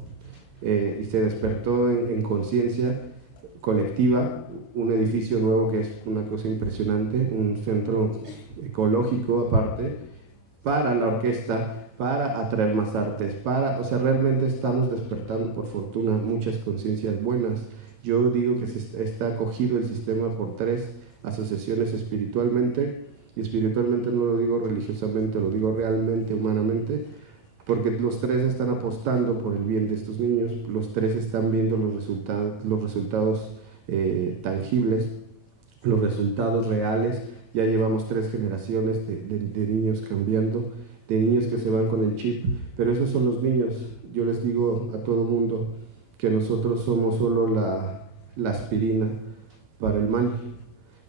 y se despertó en conciencia colectiva, un edificio nuevo que es una cosa impresionante, un centro ecológico aparte, para la orquesta, para atraer más artes, o sea, realmente estamos despertando, por fortuna, muchas conciencias buenas. Yo digo que está acogido el sistema por 3 asociaciones espiritualmente, y espiritualmente no lo digo religiosamente, lo digo realmente, humanamente, porque los 3 están apostando por el bien de estos niños, los 3 están viendo los resultados tangibles, los resultados reales. Ya llevamos 3 generaciones de niños cambiando, de niños que se van con el chip, pero esos son los niños. Yo les digo a todo mundo que nosotros somos solo la aspirina para el mal.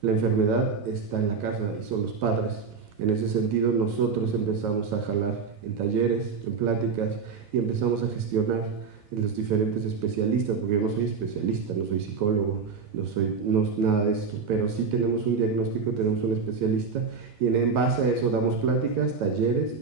La enfermedad está en la casa y son los padres. En ese sentido, nosotros empezamos a jalar en talleres, en pláticas, y empezamos a gestionar en los diferentes especialistas, porque yo no soy especialista, no soy psicólogo, no nada de esto, pero sí tenemos un diagnóstico, tenemos un especialista, y en base a eso damos pláticas, talleres,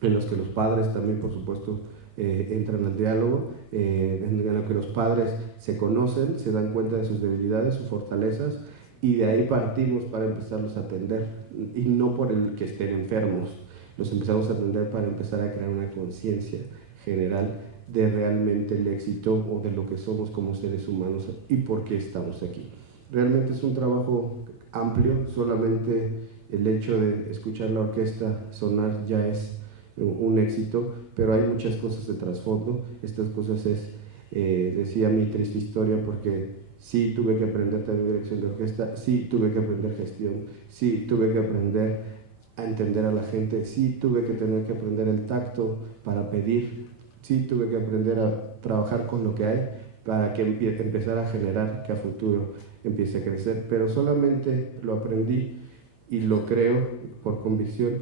en los que los padres también, por supuesto, entran al diálogo, en los que los padres se conocen, se dan cuenta de sus debilidades, sus fortalezas, y de ahí partimos para empezarlos a atender, y no por el que estén enfermos, los empezamos a atender para empezar a crear una conciencia general de realmente el éxito o de lo que somos como seres humanos y por qué estamos aquí. Realmente es un trabajo amplio, solamente el hecho de escuchar la orquesta sonar ya es un éxito, pero hay muchas cosas de trasfondo. Estas cosas es, decía mi triste historia, porque sí tuve que aprender también dirección de orquesta, sí tuve que aprender gestión, sí tuve que aprender a entender a la gente, sí tuve que tener que aprender el tacto para pedir, sí tuve que aprender a trabajar con lo que hay para que empezar a generar, que a futuro empiece a crecer, pero solamente lo aprendí y lo creo por convicción,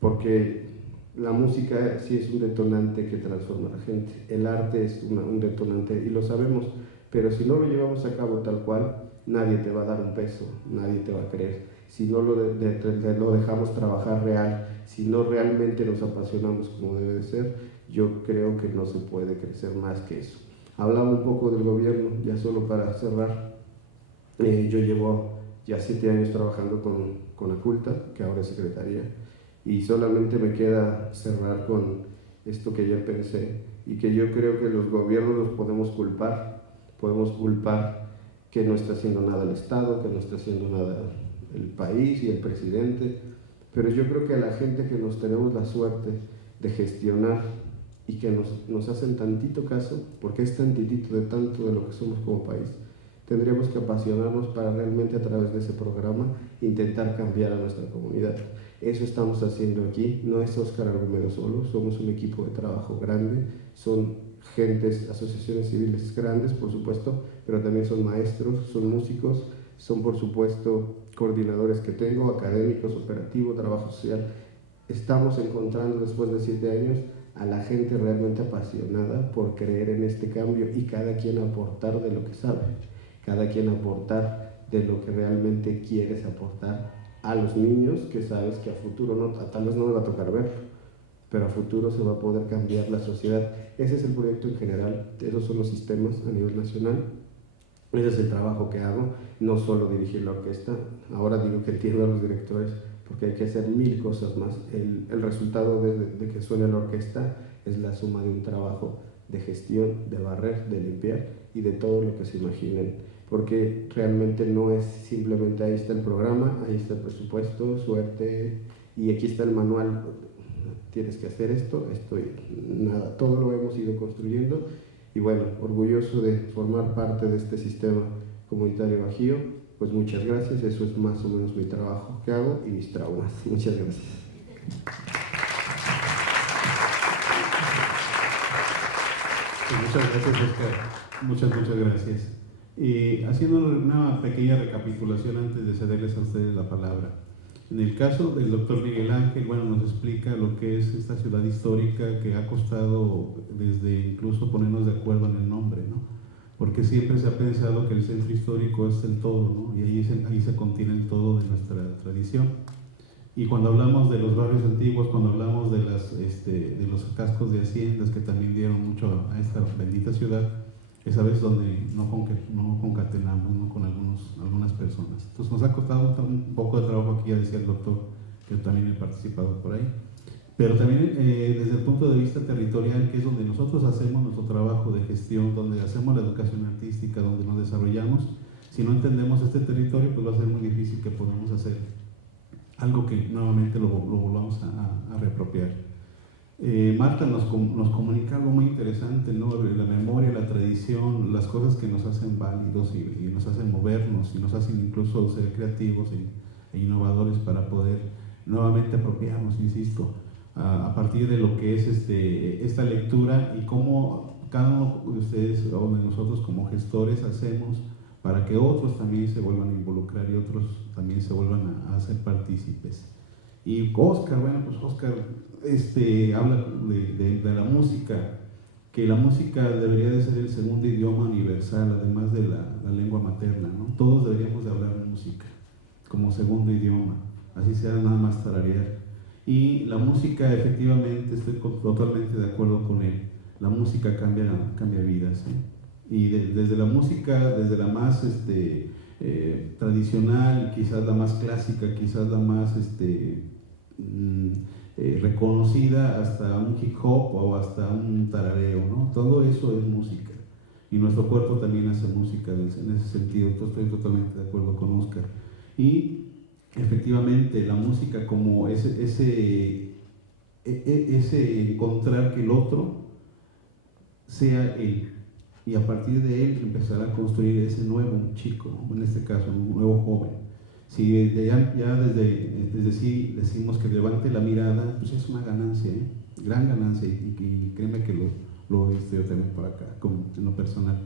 porque la música sí es un detonante que transforma a la gente, el arte es un detonante y lo sabemos, pero si no lo llevamos a cabo tal cual, nadie te va a dar un peso, nadie te va a creer. Si no lo dejamos trabajar real, si no realmente nos apasionamos como debe de ser, yo creo que no se puede crecer más que eso. Hablaba un poco del gobierno, ya solo para cerrar. Yo llevo ya 7 años trabajando con Aculta, que ahora es secretaría, y solamente me queda cerrar con esto que ya pensé, y que yo creo que los gobiernos los podemos culpar que no está haciendo nada el Estado, que no está haciendo nada el país y el presidente, pero yo creo que a la gente que nos tenemos la suerte de gestionar y que nos hacen tantito caso, porque es tantitito de tanto de lo que somos como país, tendríamos que apasionarnos para realmente a través de ese programa intentar cambiar a nuestra comunidad. Eso estamos haciendo aquí, no es Óscar Argumedo solo, somos un equipo de trabajo grande, son gentes, asociaciones civiles grandes, por supuesto, pero también son maestros, son músicos, son por supuesto coordinadores que tengo, académicos, operativos, trabajo social. Estamos encontrando después de 7 años a la gente realmente apasionada por creer en este cambio y cada quien aportar de lo que sabe, cada quien aportar de lo que realmente quieres aportar a los niños, que sabes que a futuro tal vez no me va a tocar ver, pero a futuro se va a poder cambiar la sociedad. Ese es el proyecto en general, esos son los sistemas a nivel nacional, ese es el trabajo que hago, no solo dirigir la orquesta, ahora digo que entiendo a los directores porque hay que hacer 1000 cosas más. El resultado de que suene la orquesta es la suma de un trabajo de gestión, de barrer, de limpiar y de todo lo que se imaginen, porque realmente no es simplemente ahí está el programa, ahí está el presupuesto, suerte y aquí está el manual, tienes que hacer esto, nada, todo lo hemos ido construyendo y bueno, orgulloso de formar parte de este sistema comunitario Bajío. Pues muchas gracias, eso es más o menos mi trabajo que hago y mis traumas. Muchas gracias. Muchas gracias, Óscar. Muchas gracias. Haciendo una pequeña recapitulación antes de cederles a ustedes la palabra. En el caso del doctor Miguel Ángel, bueno, nos explica lo que es esta ciudad histórica que ha costado desde incluso ponernos de acuerdo en el nombre, ¿no? Porque siempre se ha pensado que el centro histórico es el todo, ¿no? Y ahí se contiene el todo de nuestra tradición. Y cuando hablamos de los barrios antiguos, cuando hablamos de los cascos de haciendas que también dieron mucho a esta bendita ciudad, es a veces donde no concatenamos, ¿no? Con algunas personas. Entonces nos ha costado un poco de trabajo aquí, ya decía el doctor, que también he participado por ahí. Pero también desde el punto de vista territorial, que es donde nosotros hacemos nuestro trabajo de gestión, donde hacemos la educación artística, donde nos desarrollamos, si no entendemos este territorio, pues va a ser muy difícil que podamos hacer algo que nuevamente lo volvamos a reapropiar. Marta nos comunica algo muy interesante, ¿no? La memoria, la tradición, las cosas que nos hacen válidos y nos hacen movernos y nos hacen incluso ser creativos e innovadores para poder nuevamente apropiarnos, insisto, a partir de lo que es esta lectura y cómo cada uno de ustedes o de nosotros como gestores hacemos para que otros también se vuelvan a involucrar y otros también se vuelvan a hacer partícipes. Y Óscar, bueno, pues Óscar habla de la música, que la música debería de ser el segundo idioma universal, además de la lengua materna, ¿no? Todos deberíamos de hablar música como segundo idioma, así sea nada más tararear. Y la música, efectivamente, estoy totalmente de acuerdo con él, la música cambia vidas, ¿eh? Y desde la música, desde la más tradicional, quizás la más clásica, quizás la más reconocida hasta un hip hop o hasta un tarareo, ¿no? Todo eso es música. Y nuestro cuerpo también hace música en ese sentido. Estoy totalmente de acuerdo con Óscar. Y efectivamente la música como ese encontrar que el otro sea él, y a partir de él empezar a construir ese nuevo chico, en este caso un nuevo joven. Si desde sí decimos que levante la mirada, pues es una ganancia, gran ganancia, y créeme que lo yo también por acá, en lo personal.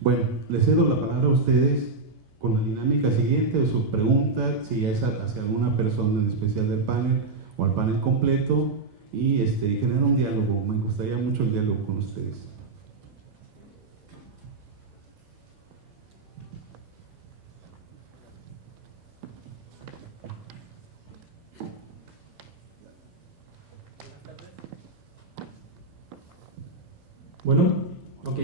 Bueno, les cedo la palabra a ustedes con la dinámica siguiente de su pregunta, si es hacia alguna persona en especial del panel o al panel completo, y generar un diálogo. Me gustaría mucho el diálogo con ustedes. Bueno, ok.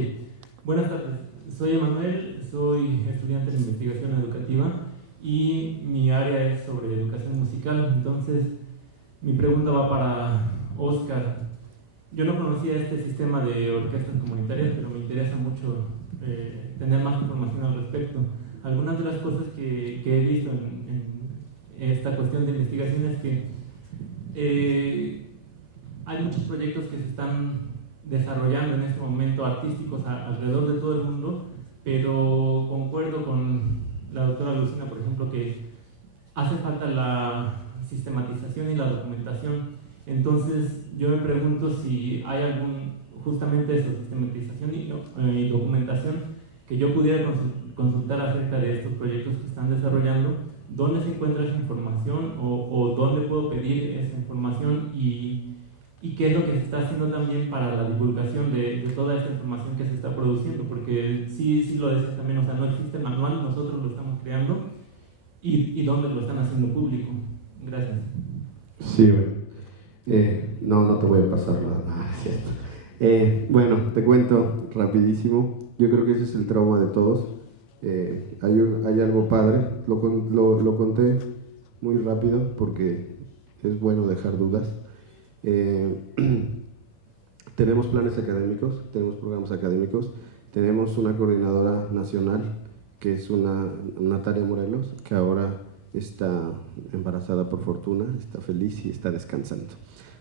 Buenas tardes. Soy Emanuel, soy estudiante de investigación educativa y mi área es sobre educación musical. Entonces, mi pregunta va para Óscar. Yo no conocía este sistema de orquestas comunitarias, pero me interesa mucho tener más información al respecto. Algunas de las cosas que he visto en esta cuestión de investigación es que hay muchos proyectos que se están desarrollando en este momento artísticos alrededor de todo el mundo, pero concuerdo con la doctora Lucina, por ejemplo, que hace falta la sistematización y la documentación. Entonces yo me pregunto si hay justamente esa sistematización y documentación que yo pudiera consultar acerca de estos proyectos que están desarrollando, dónde se encuentra esa información o dónde puedo pedir esa información y qué es lo que se está haciendo también para la divulgación de toda esta información que se está produciendo, porque sí lo decía también, o sea, no existe manual, nosotros lo estamos creando y dónde lo están haciendo público. Gracias. Sí, bueno. No te voy a pasar nada. Bueno, te cuento rapidísimo. Yo creo que ese es el trauma de todos. Hay algo padre, lo conté muy rápido porque es bueno dejar dudas. Tenemos planes académicos, tenemos programas académicos, tenemos una coordinadora nacional que es Natalia Morelos, que ahora está embarazada por fortuna, está feliz y está descansando.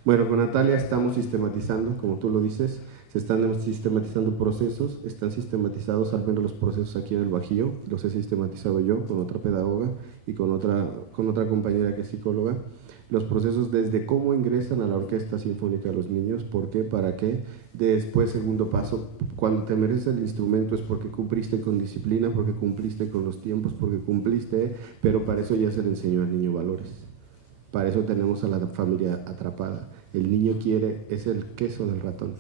Bueno, con Natalia estamos sistematizando, como tú lo dices, se están sistematizando procesos, están sistematizados al menos los procesos aquí en el Bajío, los he sistematizado yo con otra pedagoga y con otra compañera que es psicóloga. Los procesos desde cómo ingresan a la Orquesta Sinfónica los niños, por qué, para qué. Después, segundo paso, cuando te mereces el instrumento es porque cumpliste con disciplina, porque cumpliste con los tiempos, porque cumpliste, pero para eso ya se le enseñó al niño valores. Para eso tenemos a la familia atrapada. El niño quiere, es el queso del ratón,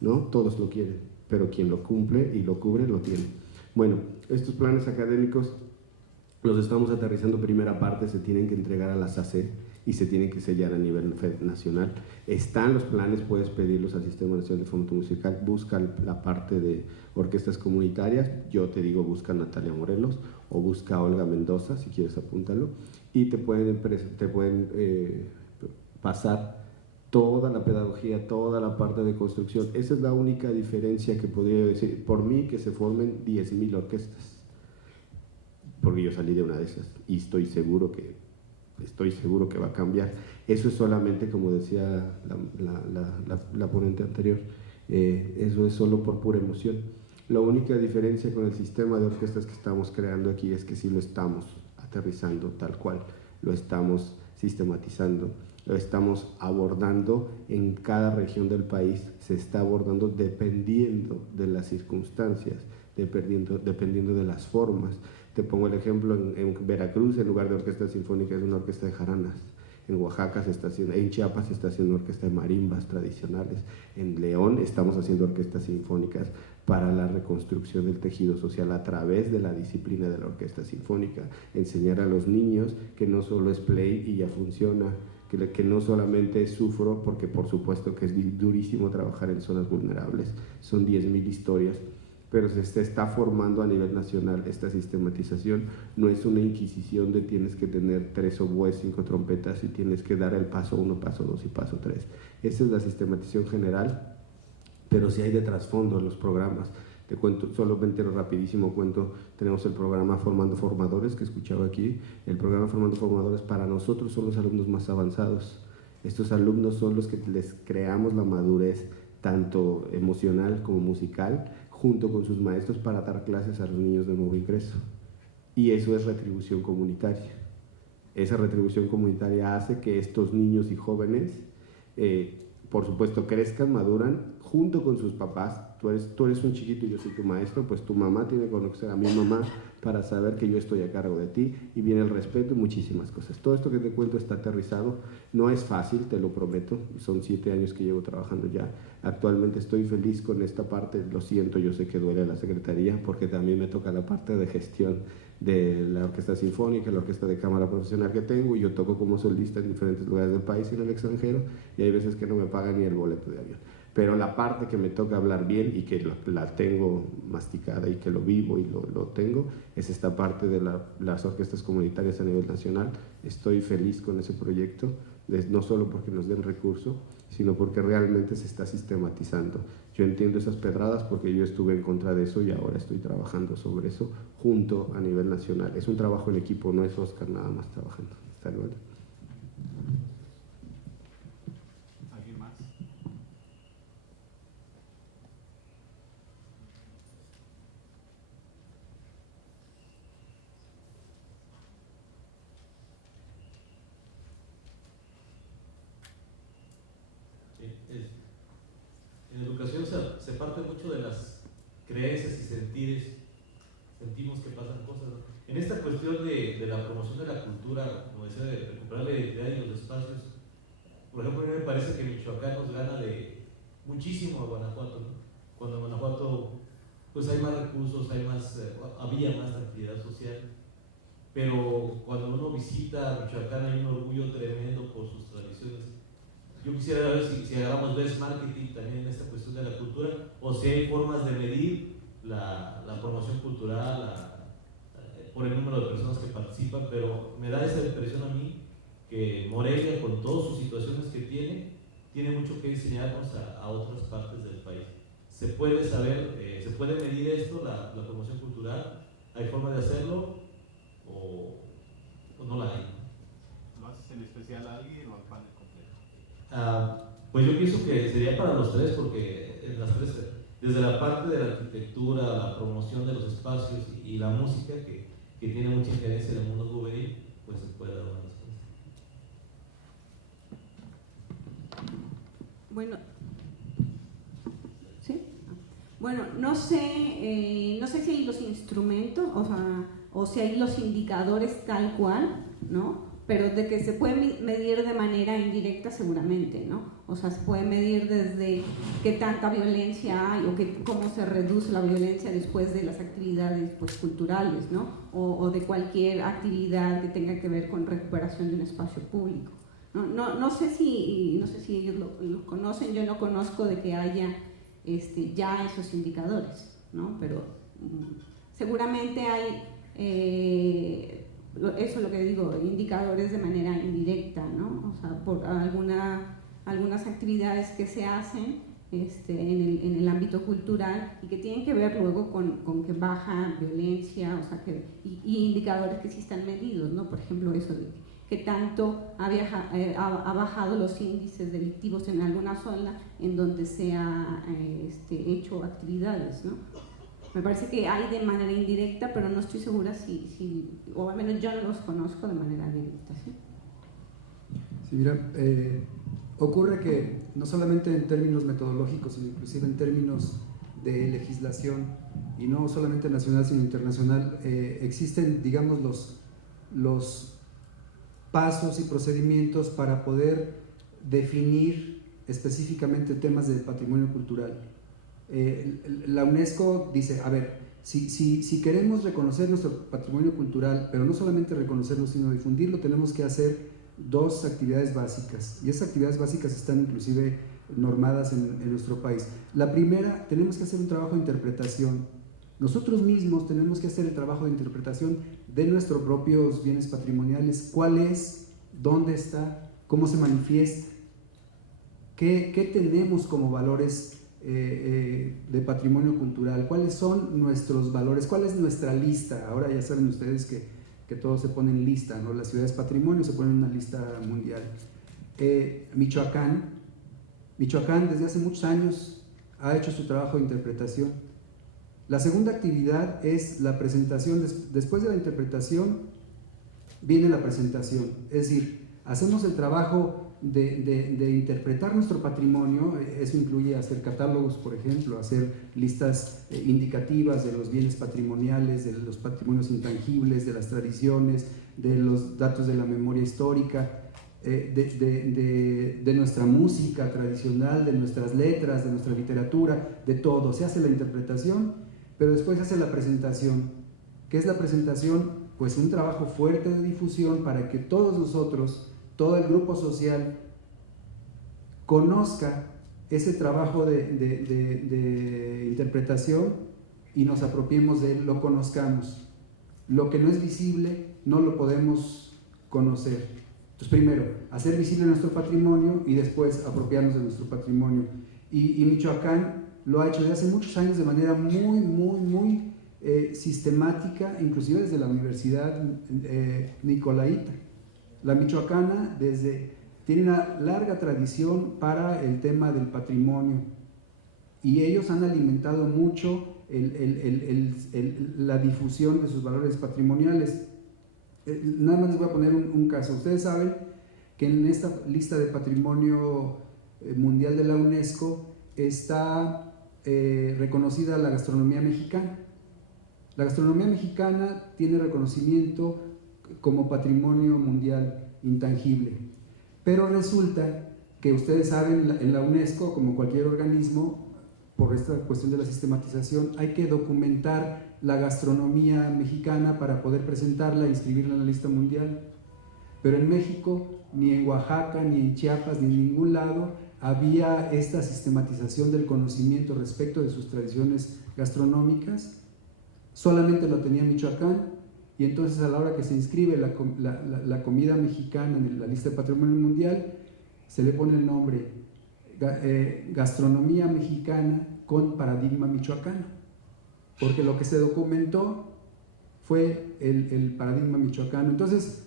¿no? Todos lo quieren, pero quien lo cumple y lo cubre lo tiene. Bueno, estos planes académicos los estamos aterrizando. Primera parte se tienen que entregar a la SACE y se tienen que sellar a nivel nacional. Están los planes, puedes pedirlos al Sistema Nacional de Fomento Musical, busca la parte de orquestas comunitarias, yo te digo busca a Natalia Morelos o busca a Olga Mendoza, si quieres apúntalo, y te pueden pasar toda la pedagogía, toda la parte de construcción. Esa es la única diferencia que podría decir. Por mí que se formen 10,000 orquestas, porque yo salí de una de esas y estoy seguro que va a cambiar. Eso es solamente, como decía la ponente anterior, eso es solo por pura emoción. La única diferencia con el sistema de orquestas que estamos creando aquí es que sí lo estamos aterrizando tal cual, lo estamos sistematizando, lo estamos abordando en cada región del país, se está abordando dependiendo de las circunstancias, dependiendo de las formas. Te pongo el ejemplo, en Veracruz, en lugar de orquesta sinfónica, es una orquesta de jaranas. En Oaxaca en Chiapas se está haciendo orquesta de marimbas tradicionales. En León estamos haciendo orquestas sinfónicas para la reconstrucción del tejido social a través de la disciplina de la orquesta sinfónica. Enseñar a los niños que no solo es play y ya funciona, que no solamente sufro, porque por supuesto que es durísimo trabajar en zonas vulnerables, son 10,000 historias, pero se está formando a nivel nacional esta sistematización. No es una inquisición de tienes que tener 3 oboes, 5 trompetas y tienes que dar el paso 1, paso 2 y paso 3. Esa es la sistematización general, pero sí hay de trasfondo los programas. Te cuento, solamente rapidísimo cuento, tenemos el programa Formando Formadores, que escuchaba aquí. El programa Formando Formadores para nosotros son los alumnos más avanzados. Estos alumnos son los que les creamos la madurez, tanto emocional como musical, junto con sus maestros para dar clases a los niños de nuevo ingreso. Y eso es retribución comunitaria. Esa retribución comunitaria hace que estos niños y jóvenes, por supuesto, crezcan, maduran, junto con sus papás. Tú eres un chiquito y yo soy tu maestro, pues tu mamá tiene que conocer a mi mamá para saber que yo estoy a cargo de ti, y viene el respeto y muchísimas cosas. Todo esto que te cuento está aterrizado, no es fácil, te lo prometo, son 7 años que llevo trabajando ya. Actualmente estoy feliz con esta parte, lo siento, yo sé que duele la secretaría, porque también me toca la parte de gestión de la orquesta sinfónica, la orquesta de cámara profesional que tengo, y yo toco como solista en diferentes lugares del país y en el extranjero, y hay veces que no me pagan ni el boleto de avión. Pero la parte que me toca hablar bien y que la tengo masticada y que lo vivo y lo tengo, es esta parte de las orquestas comunitarias a nivel nacional. Estoy feliz con ese proyecto, no solo porque nos den recursos, sino porque realmente se está sistematizando. Yo entiendo esas pedradas porque yo estuve en contra de eso y ahora estoy trabajando sobre eso junto a nivel nacional. Es un trabajo en equipo, no es Oscar nada más trabajando. Hasta luego. ¿Alguien más? En educación se parte mucho de las creencias y sentires, sentimos que pasan cosas, ¿no? En esta cuestión de la promoción de la cultura, como decía, de recuperar la identidad y los espacios, por ejemplo, a mí me parece que Michoacán nos gana de muchísimo a Guanajuato, ¿no? Cuando en Guanajuato pues hay más recursos, había más actividad social, pero cuando uno visita Michoacán hay un orgullo tremendo por sus tradiciones. Yo quisiera ver si agarramos best marketing también en esta cuestión de la cultura, o si hay formas de medir la promoción cultural por el número de personas que participan, pero me da esa impresión a mí que Morelia, con todas sus situaciones que tiene mucho que enseñarnos a otras partes del país. Se puede saber, se puede medir esto, la promoción cultural, ¿hay forma de hacerlo o no la hay? ¿Lo haces en especial a alguien o al panel completo? Pues yo pienso que sería para los tres, porque en las tres, desde la parte de la arquitectura, la promoción de los espacios y la música, que tiene mucha injerencia en el mundo juvenil, pues se puede dar una respuesta. Bueno, ¿sí? Bueno, no sé si hay los instrumentos, o si hay los indicadores tal cual, ¿no? Pero de que se puede medir de manera indirecta seguramente, ¿no? O sea, se puede medir desde qué tanta violencia hay o cómo se reduce la violencia después de las actividades pues, culturales, ¿no? O de cualquier actividad que tenga que ver con recuperación de un espacio público. No sé si ellos lo conocen, yo no conozco de que haya ya esos indicadores, ¿no? Pero seguramente hay... eso es lo que digo, indicadores de manera indirecta, ¿no? O sea, por algunas actividades que se hacen en el ámbito cultural y que tienen que ver luego con que baja violencia, o sea, y indicadores que sí están medidos, ¿no? Por ejemplo, eso de que tanto ha bajado los índices delictivos en alguna zona en donde se ha hecho actividades, ¿no? Me parece que hay de manera indirecta, pero no estoy segura o al menos yo no los conozco de manera directa, ¿sí? Sí, mira, ocurre que no solamente en términos metodológicos, sino inclusive en términos de legislación, y no solamente nacional, sino internacional, existen, digamos, los pasos y procedimientos para poder definir específicamente temas de patrimonio cultural. La UNESCO dice, a ver, si queremos reconocer nuestro patrimonio cultural, pero no solamente reconocerlo, sino difundirlo, tenemos que hacer 2 actividades básicas, y esas actividades básicas están inclusive normadas en nuestro país. La primera, tenemos que hacer un trabajo de interpretación Nosotros mismos tenemos que hacer el trabajo de interpretación de nuestros propios bienes patrimoniales. ¿Cuál es? ¿Dónde está? ¿Cómo se manifiesta? ¿Qué tenemos como valores de patrimonio cultural? ¿Cuáles son nuestros valores? ¿Cuál es nuestra lista? Ahora ya saben ustedes que todos se ponen lista, ¿no? Las ciudades patrimonio se ponen en una lista mundial. Michoacán desde hace muchos años ha hecho su trabajo de interpretación. La segunda actividad es la presentación. Después de la interpretación viene la presentación, es decir, hacemos el trabajo de interpretar nuestro patrimonio. Eso incluye hacer catálogos, por ejemplo, hacer listas indicativas de los bienes patrimoniales, de los patrimonios intangibles, de las tradiciones, de los datos de la memoria histórica, de nuestra música tradicional, de nuestras letras, de nuestra literatura, de todo. Se hace la interpretación, pero después se hace la presentación. ¿Qué es la presentación? Pues un trabajo fuerte de difusión para que todos nosotros, todo el grupo social, conozca ese trabajo de interpretación y nos apropiemos de él, lo conozcamos. Lo que no es visible no lo podemos conocer. Entonces, primero, hacer visible nuestro patrimonio y después apropiarnos de nuestro patrimonio. Y Michoacán lo ha hecho desde hace muchos años de manera muy sistemática, inclusive desde la Universidad Nicolaita. La michoacana tiene una larga tradición para el tema del patrimonio y ellos han alimentado mucho la difusión de sus valores patrimoniales. Nada más les voy a poner un caso. Ustedes saben que en esta lista de patrimonio mundial de la UNESCO está reconocida la gastronomía mexicana. La gastronomía mexicana tiene reconocimiento como patrimonio mundial intangible, pero resulta que ustedes saben, en la UNESCO, como cualquier organismo, por esta cuestión de la sistematización, hay que documentar la gastronomía mexicana para poder presentarla e inscribirla en la lista mundial. Pero en México, ni en Oaxaca, ni en Chiapas, ni en ningún lado había esta sistematización del conocimiento respecto de sus tradiciones gastronómicas. Solamente lo tenía Michoacán, y entonces a la hora que se inscribe la comida mexicana en la lista de patrimonio mundial, se le pone el nombre gastronomía mexicana con paradigma michoacano, porque lo que se documentó fue el paradigma michoacano. Entonces,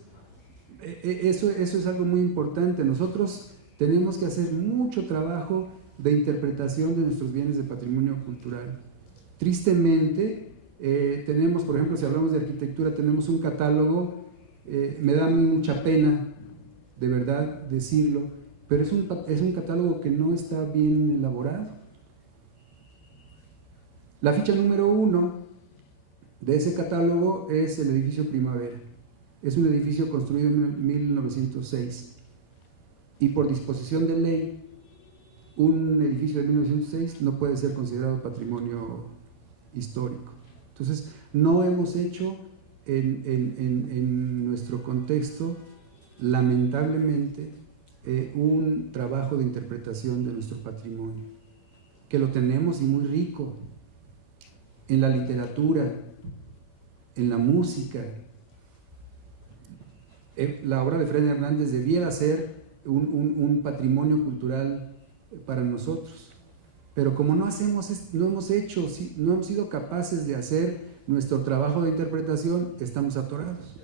eso es algo muy importante. Nosotros tenemos que hacer mucho trabajo de interpretación de nuestros bienes de patrimonio cultural. Tristemente, tenemos, por ejemplo, si hablamos de arquitectura, tenemos un catálogo, me da mucha pena, de verdad, decirlo, pero es un catálogo que no está bien elaborado. La ficha número 1 de ese catálogo es el edificio Primavera. Es un edificio construido en 1906 y por disposición de ley, un edificio de 1906 no puede ser considerado patrimonio histórico. Entonces, no hemos hecho en nuestro contexto, lamentablemente, un trabajo de interpretación de nuestro patrimonio, que lo tenemos y muy rico, en la literatura, en la música. La obra de Fred Hernández debiera ser un patrimonio cultural para nosotros. Pero como no hemos sido capaces de hacer nuestro trabajo de interpretación, estamos atorados.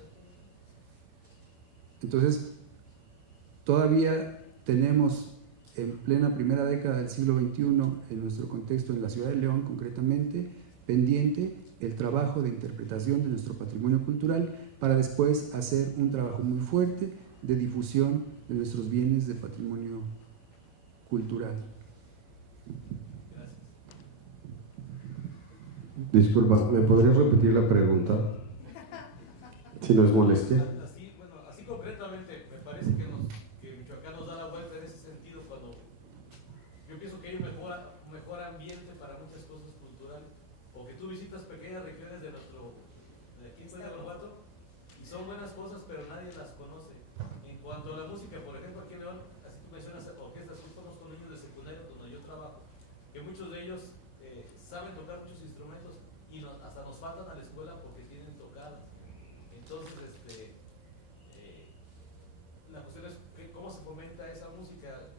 Entonces, todavía tenemos en plena primera década del siglo XXI, en nuestro contexto, en la ciudad de León concretamente, pendiente el trabajo de interpretación de nuestro patrimonio cultural para después hacer un trabajo muy fuerte de difusión de nuestros bienes de patrimonio cultural. Disculpa, ¿me podrías repetir la pregunta? Si no es molestia. Así concretamente, me parece que Michoacán nos da la vuelta en ese sentido cuando yo pienso que hay un mejor ambiente para muchas cosas culturales, porque tú visitas pequeñas regiones de aquí en Guanajuato y son buenas cosas, pero nadie las conoce. En cuanto a la música, por ejemplo, aquí en León, así tú mencionas orquestas, yo conozco niños de secundaria donde yo trabajo, que muchos de ellos saben tocar muchos instrumentos y y hasta nos faltan a la escuela porque tienen tocadas. Entonces, la cuestión es cómo se fomenta esa música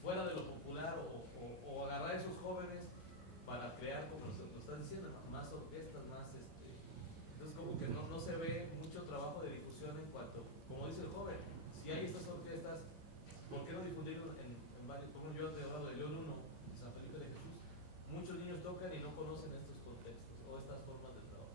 fuera de lo popular o agarrar a esos jóvenes para crear, como lo están diciendo, más orquestas, más entonces como que no se ve mucho trabajo de difusión en cuanto, como dice el joven, si hay estas orquestas, ¿por qué no difundirlo en varios? Como yo he hablado de León 1, de San Felipe de Jesús, muchos niños tocan y no conocen estos contextos o estas formas de trabajo.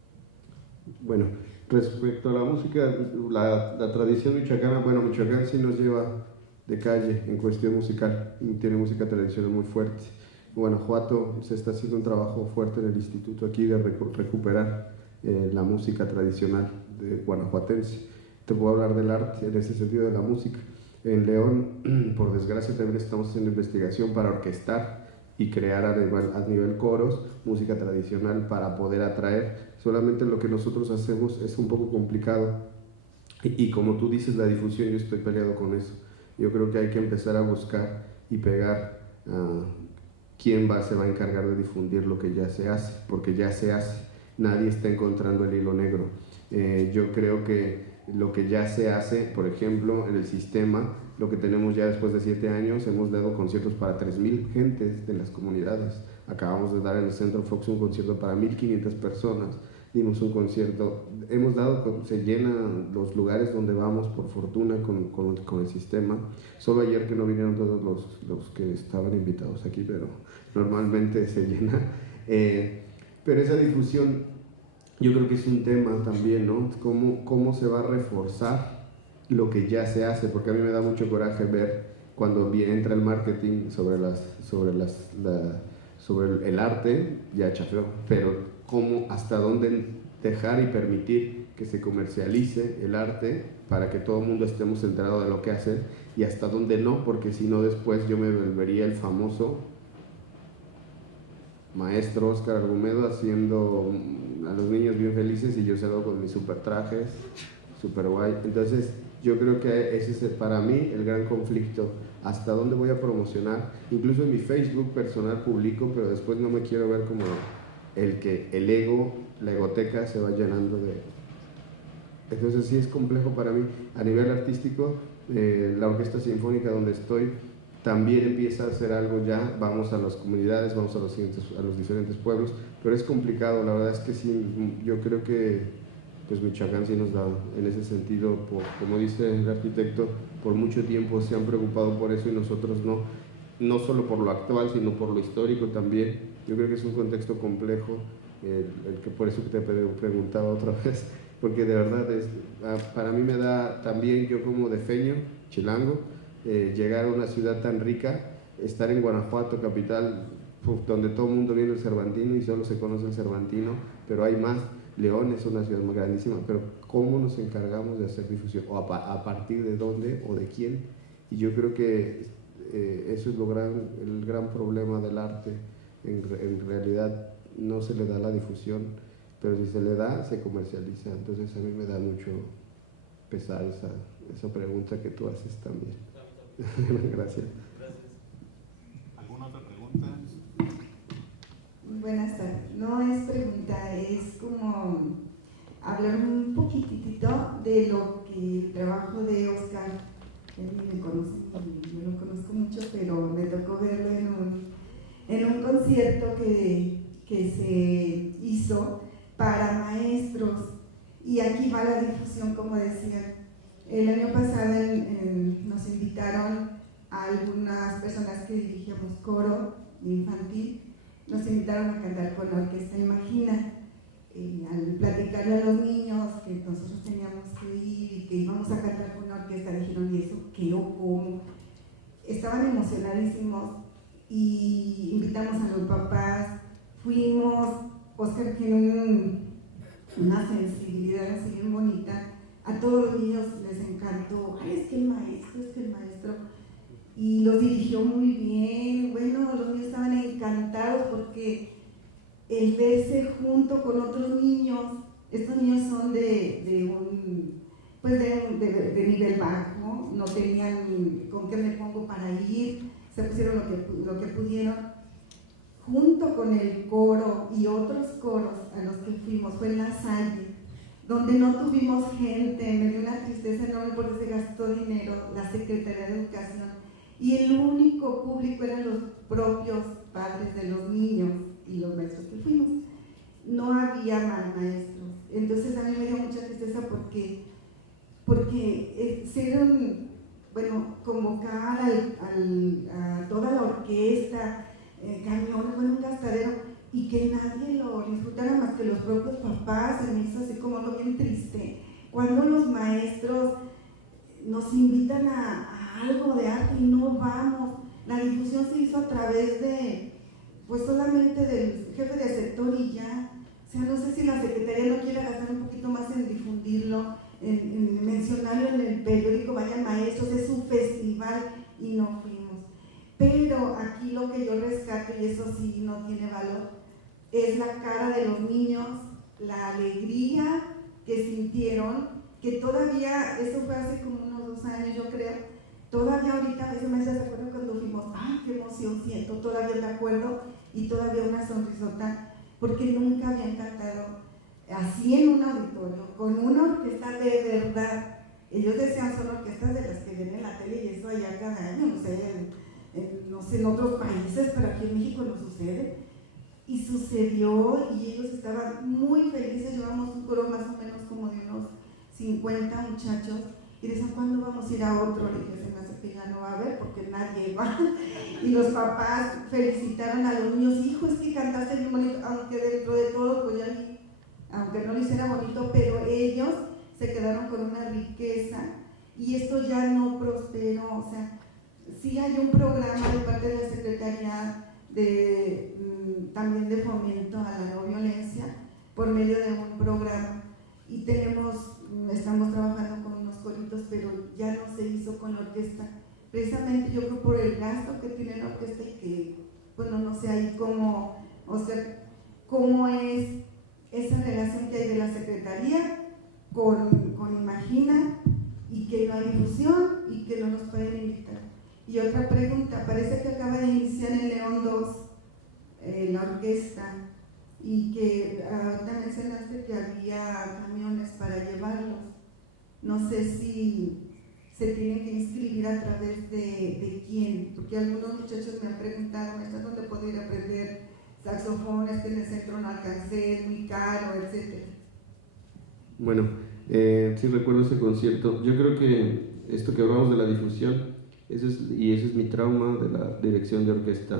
Bueno, respecto a la música, la tradición michoacana, bueno, Michoacán sí nos lleva de calle en cuestión musical, tiene música tradicional muy fuerte. En Guanajuato se está haciendo un trabajo fuerte en el instituto aquí de recuperar la música tradicional de guanajuatense. Te puedo hablar del arte en ese sentido de la música. En León, por desgracia, también estamos haciendo investigación para orquestar y crear a nivel coros música tradicional para poder atraer. Solamente lo que nosotros hacemos es un poco complicado y como tú dices, la difusión, yo estoy peleado con eso. Yo creo que hay que empezar a buscar y pegar quién se va a encargar de difundir lo que ya se hace, porque ya se hace, nadie está encontrando el hilo negro. Yo creo que lo que ya se hace, por ejemplo, en el sistema, lo que tenemos ya después de 7 años, hemos dado conciertos para 3,000 gentes de las comunidades. Acabamos de dar en el Centro Fox un concierto para 1,500 personas. Dimos un concierto, se llenan los lugares donde vamos por fortuna con el sistema. Solo ayer que no vinieron todos los que estaban invitados aquí, pero normalmente se llena. Pero esa difusión yo creo que es un tema también, ¿no? ¿Cómo se va a reforzar lo que ya se hace? Porque a mí me da mucho coraje ver cuando entra el marketing sobre el arte, ya chafeó, pero hasta dónde dejar y permitir que se comercialice el arte para que todo el mundo estemos enterados de lo que hace y hasta dónde no, porque si no después yo me volvería el famoso maestro Óscar Argumedo haciendo a los niños bien felices y yo salgo con mis super trajes, super guay. Entonces yo creo que ese es para mí el gran conflicto, hasta dónde voy a promocionar. Incluso en mi Facebook personal publico, pero después no me quiero ver como el ego, la egoteca se va llenando de... Entonces sí es complejo para mí. A nivel artístico, la Orquesta Sinfónica donde estoy también empieza a hacer algo ya, vamos a las comunidades, vamos a los diferentes pueblos, pero es complicado, la verdad es que sí, yo creo que pues Michoacán sí nos da en ese sentido, como dice el arquitecto, por mucho tiempo se han preocupado por eso y nosotros no solo por lo actual, sino por lo histórico también. Yo creo que es un contexto complejo, el que por eso te preguntaba otra vez, porque de verdad para mí me da también, yo como defeño, chilango, llegar a una ciudad tan rica, estar en Guanajuato, capital, donde todo el mundo viene el Cervantino y solo se conoce el Cervantino, pero hay más. León es una ciudad más grandísima, pero ¿cómo nos encargamos de hacer difusión? ¿O a partir de dónde o de quién? Y yo creo que eso es el gran problema del arte. En realidad no se le da la difusión, pero si se le da, se comercializa. Entonces a mí me da mucho pesar esa pregunta que tú haces también. Gracias. ¿Alguna otra pregunta? Buenas tardes. No es pregunta, es como hablar un poquitito de lo que el trabajo de Óscar, él ni me conoce, yo no conozco mucho, pero me tocó verlo en un concierto que se hizo para maestros, y aquí va la difusión, como decían. El año pasado nos invitaron a algunas personas que dirigíamos coro infantil, nos invitaron a cantar con la Orquesta Imagina. Al platicarle a los niños que nosotros teníamos que ir y que íbamos a cantar con la orquesta, dijeron, ¿y eso qué o cómo? Estaban emocionadísimos y invitamos a los papás, fuimos. Óscar tiene una sensibilidad así bien bonita, a todos los niños les encantó. Ay, es que el maestro, y los dirigió muy bien. Bueno, los niños estaban encantados porque el verse junto con otros niños, estos niños son de nivel bajo, no tenían con qué me pongo para ir, se pusieron lo que pudieron. junto con el coro y otros coros a los que fuimos, fue en La Salle, donde no tuvimos gente, me dio una tristeza enorme porque se gastó dinero la Secretaría de Educación y el único público eran los propios padres de los niños y los maestros que fuimos. No había maestros, entonces a mí me dio mucha tristeza porque hicieron, bueno, convocar a toda la orquesta, camiones, bueno, un gastadero, y que nadie lo disfrutara más que los propios papás. Se me hizo así como algo bien triste. Cuando los maestros nos invitan a algo de arte y no vamos, la difusión se hizo a través de, pues solamente del jefe de sector y ya. O sea, no sé si la Secretaría no quiere gastar un poquito más en difundirlo, en mencionarlo en el periódico, vayan maestros, es un festival y no fuimos. Pero aquí lo que yo rescato, y eso sí no tiene valor, es la cara de los niños, la alegría que sintieron, que todavía, eso fue hace como unos 2 años yo creo, todavía ahorita a veces me hace acuerdo cuando fuimos, ¡ay, qué emoción siento! Todavía me acuerdo y todavía una sonrisota, porque nunca habían cantado así en un auditorio, con una orquesta de verdad. Ellos decían son orquestas de las que ven en la tele y eso allá cada año, no sé, no sé, en otros países, pero aquí en México no sucede. Y sucedió y ellos estaban muy felices. Llevamos un coro más o menos como de unos 50 muchachos y decían, ¿cuándo vamos a ir a otro? Le dije, se me hace que ya no va a haber porque nadie va. Y los papás felicitaron a los niños, hijo, es que cantaste bien bonito, aunque dentro de todo, pues ya, aunque no lo hiciera bonito, pero ellos se quedaron con una riqueza y esto ya no prosperó. O sea, sí hay un programa de parte de la Secretaría también de fomento a la no violencia por medio de un programa y estamos trabajando con unos coritos, pero ya no se hizo con la orquesta, precisamente yo creo por el gasto que tiene la orquesta y que, bueno, no sé ahí cómo, o sea, cómo es esa relación que hay de la Secretaría con Imagina y que no hay difusión y que no nos pueden invitar. Y otra pregunta, parece que acaba de iniciar en León 2 la orquesta y que ahorita mencionaste que había camiones para llevarlos. No sé si se tienen que inscribir a través de quién, porque algunos muchachos me han preguntado, ¿me estás dónde puedo ir a aprender saxofón? Es que en el centro no alcancé, es muy caro, etc. Bueno, sí recuerdo ese concierto. Yo creo que esto que hablamos de la difusión, ese es mi trauma de la dirección de orquesta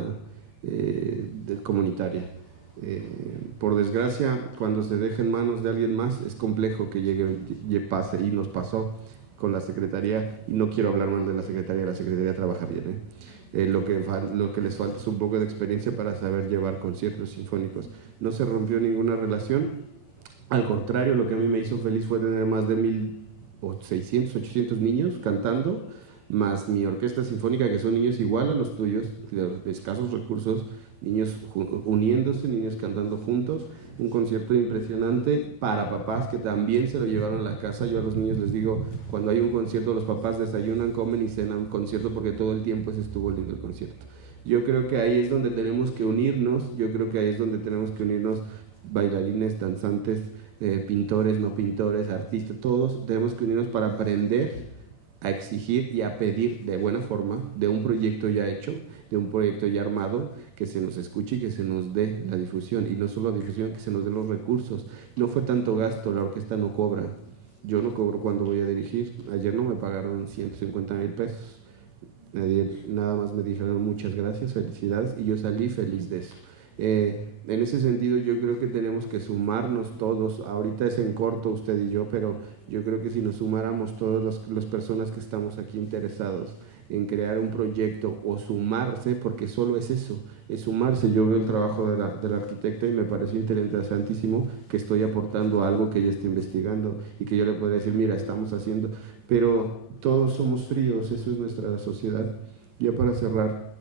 comunitaria. Por desgracia, cuando se deja en manos de alguien más, es complejo que pase, y nos pasó con la Secretaría, y no quiero hablar mal de la Secretaría trabaja bien. Lo que les falta es un poco de experiencia para saber llevar conciertos sinfónicos. No se rompió ninguna relación, al contrario, lo que a mí me hizo feliz fue tener más de 1,600, 800 niños cantando, más mi orquesta sinfónica, que son niños igual a los tuyos, de escasos recursos, niños uniéndose, niños cantando juntos, un concierto impresionante para papás que también se lo llevaron a la casa. Yo a los niños les digo, cuando hay un concierto los papás desayunan, comen y cenan un concierto porque todo el tiempo estuvo lindo el concierto. Yo creo que ahí es donde tenemos que unirnos, bailarines, danzantes, pintores, no pintores, artistas, todos tenemos que unirnos para aprender a exigir y a pedir de buena forma de un proyecto ya hecho, de un proyecto ya armado, que se nos escuche y que se nos dé la difusión, y no solo la difusión, que se nos den los recursos. No fue tanto gasto, la orquesta no cobra, yo no cobro cuando voy a dirigir. Ayer no me pagaron 150,000 pesos, nada más me dijeron muchas gracias, felicidades, y yo salí feliz de eso. En ese sentido yo creo que tenemos que sumarnos todos. Ahorita es en corto usted y yo, pero yo creo que si nos sumáramos todas las personas que estamos aquí interesados en crear un proyecto o sumarse, porque solo es eso, es sumarse. Yo veo el trabajo de la arquitecta y me parece interesantísimo que estoy aportando algo que ella está investigando y que yo le podría decir, mira, estamos haciendo, pero todos somos fríos, eso es nuestra sociedad. Ya para cerrar,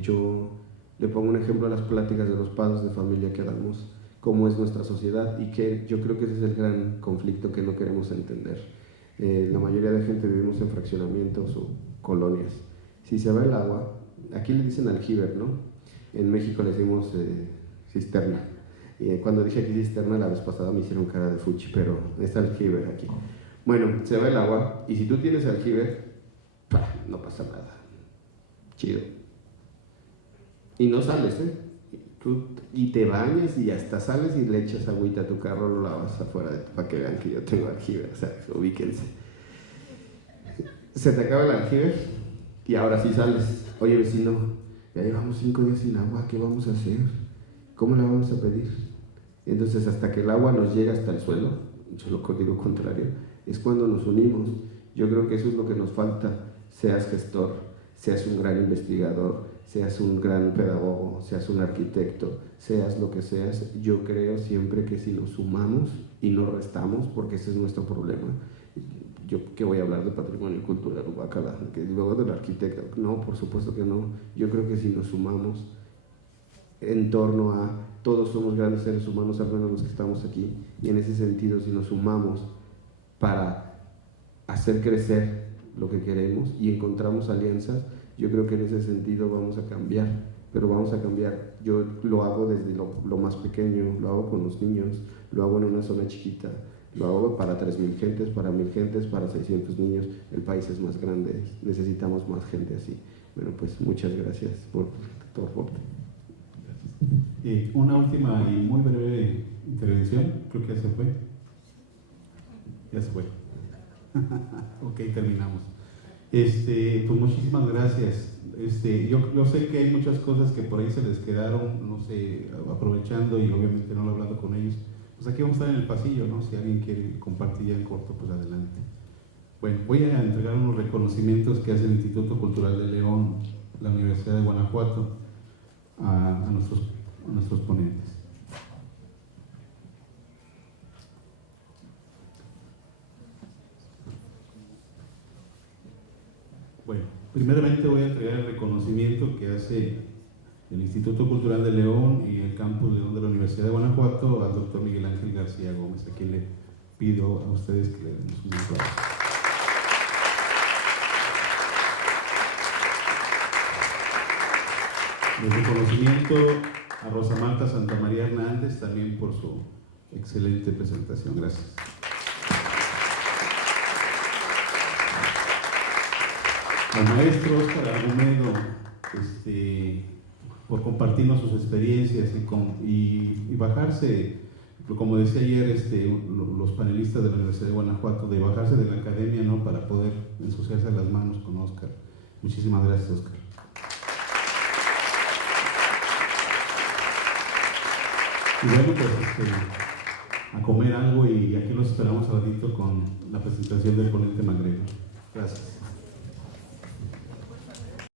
yo le pongo un ejemplo a las pláticas de los padres de familia que damos, cómo es nuestra sociedad, y que yo creo que ese es el gran conflicto que no queremos entender. La mayoría de gente vivimos en fraccionamientos o colonias. Si se va el agua, aquí le dicen aljiber, ¿no? En México le decimos cisterna. Y cuando dije aquí cisterna la vez pasada me hicieron cara de fuchi, pero es aljibe aquí. Bueno, se va el agua y si tú tienes aljibe, no pasa nada. Chido. Y no sales, y te bañas y hasta sales y le echas agüita a tu carro, lo lavas afuera para que vean que yo tengo aljibe, o sea, ubíquense. Se te acaba el aljibe y ahora sí sales. Oye, vecino, ya llevamos 5 días sin agua, ¿qué vamos a hacer? ¿Cómo la vamos a pedir? Entonces, hasta que el agua nos llega hasta el suelo, yo lo digo contrario, es cuando nos unimos. Yo creo que eso es lo que nos falta. Seas gestor, seas un gran investigador, seas un gran pedagogo, seas un arquitecto, seas lo que seas, yo creo siempre que si nos sumamos y no restamos, porque ese es nuestro problema. Yo que voy a hablar de patrimonio cultural, guácala, que luego del arquitecto, no, por supuesto que no. Yo creo que si nos sumamos en torno a todos somos grandes seres humanos, al menos los que estamos aquí, y en ese sentido si nos sumamos para hacer crecer lo que queremos y encontramos alianzas, yo creo que en ese sentido vamos a cambiar, pero vamos a cambiar. Yo lo hago desde lo más pequeño, lo hago con los niños, lo hago en una zona chiquita, lo hago para 3,000 gentes, para 1,000 gentes, para 600 niños. El país es más grande, necesitamos más gente así. Bueno, pues muchas gracias por tu aporte. Una última y muy breve intervención, creo que ya se fue. Ya se fue. Ok, terminamos. Pues muchísimas gracias. Yo sé que hay muchas cosas que por ahí se les quedaron, no sé, aprovechando y obviamente no lo he hablado con ellos. Pues aquí vamos a estar en el pasillo, ¿no? Si alguien quiere compartir ya en corto, pues adelante. Bueno, voy a entregar unos reconocimientos que hace el Instituto Cultural de León, la Universidad de Guanajuato, a nuestros ponentes. Bueno, primeramente voy a entregar el reconocimiento que hace el Instituto Cultural de León y el Campus León de la Universidad de Guanajuato al doctor Miguel Ángel García Gómez, a quien le pido a ustedes que le den un aplauso. El reconocimiento a Rosa Marta Santamaría Hernández también por su excelente presentación. Gracias. Al maestro Óscar Argumedo, por compartirnos sus experiencias y bajarse, como decía ayer los panelistas de la Universidad de Guanajuato, de bajarse de la academia, ¿no?, para poder ensuciarse las manos con Óscar. Muchísimas gracias, Óscar. Y bueno, pues a comer algo y aquí los esperamos al ratito con la presentación del ponente MacGregor. Gracias.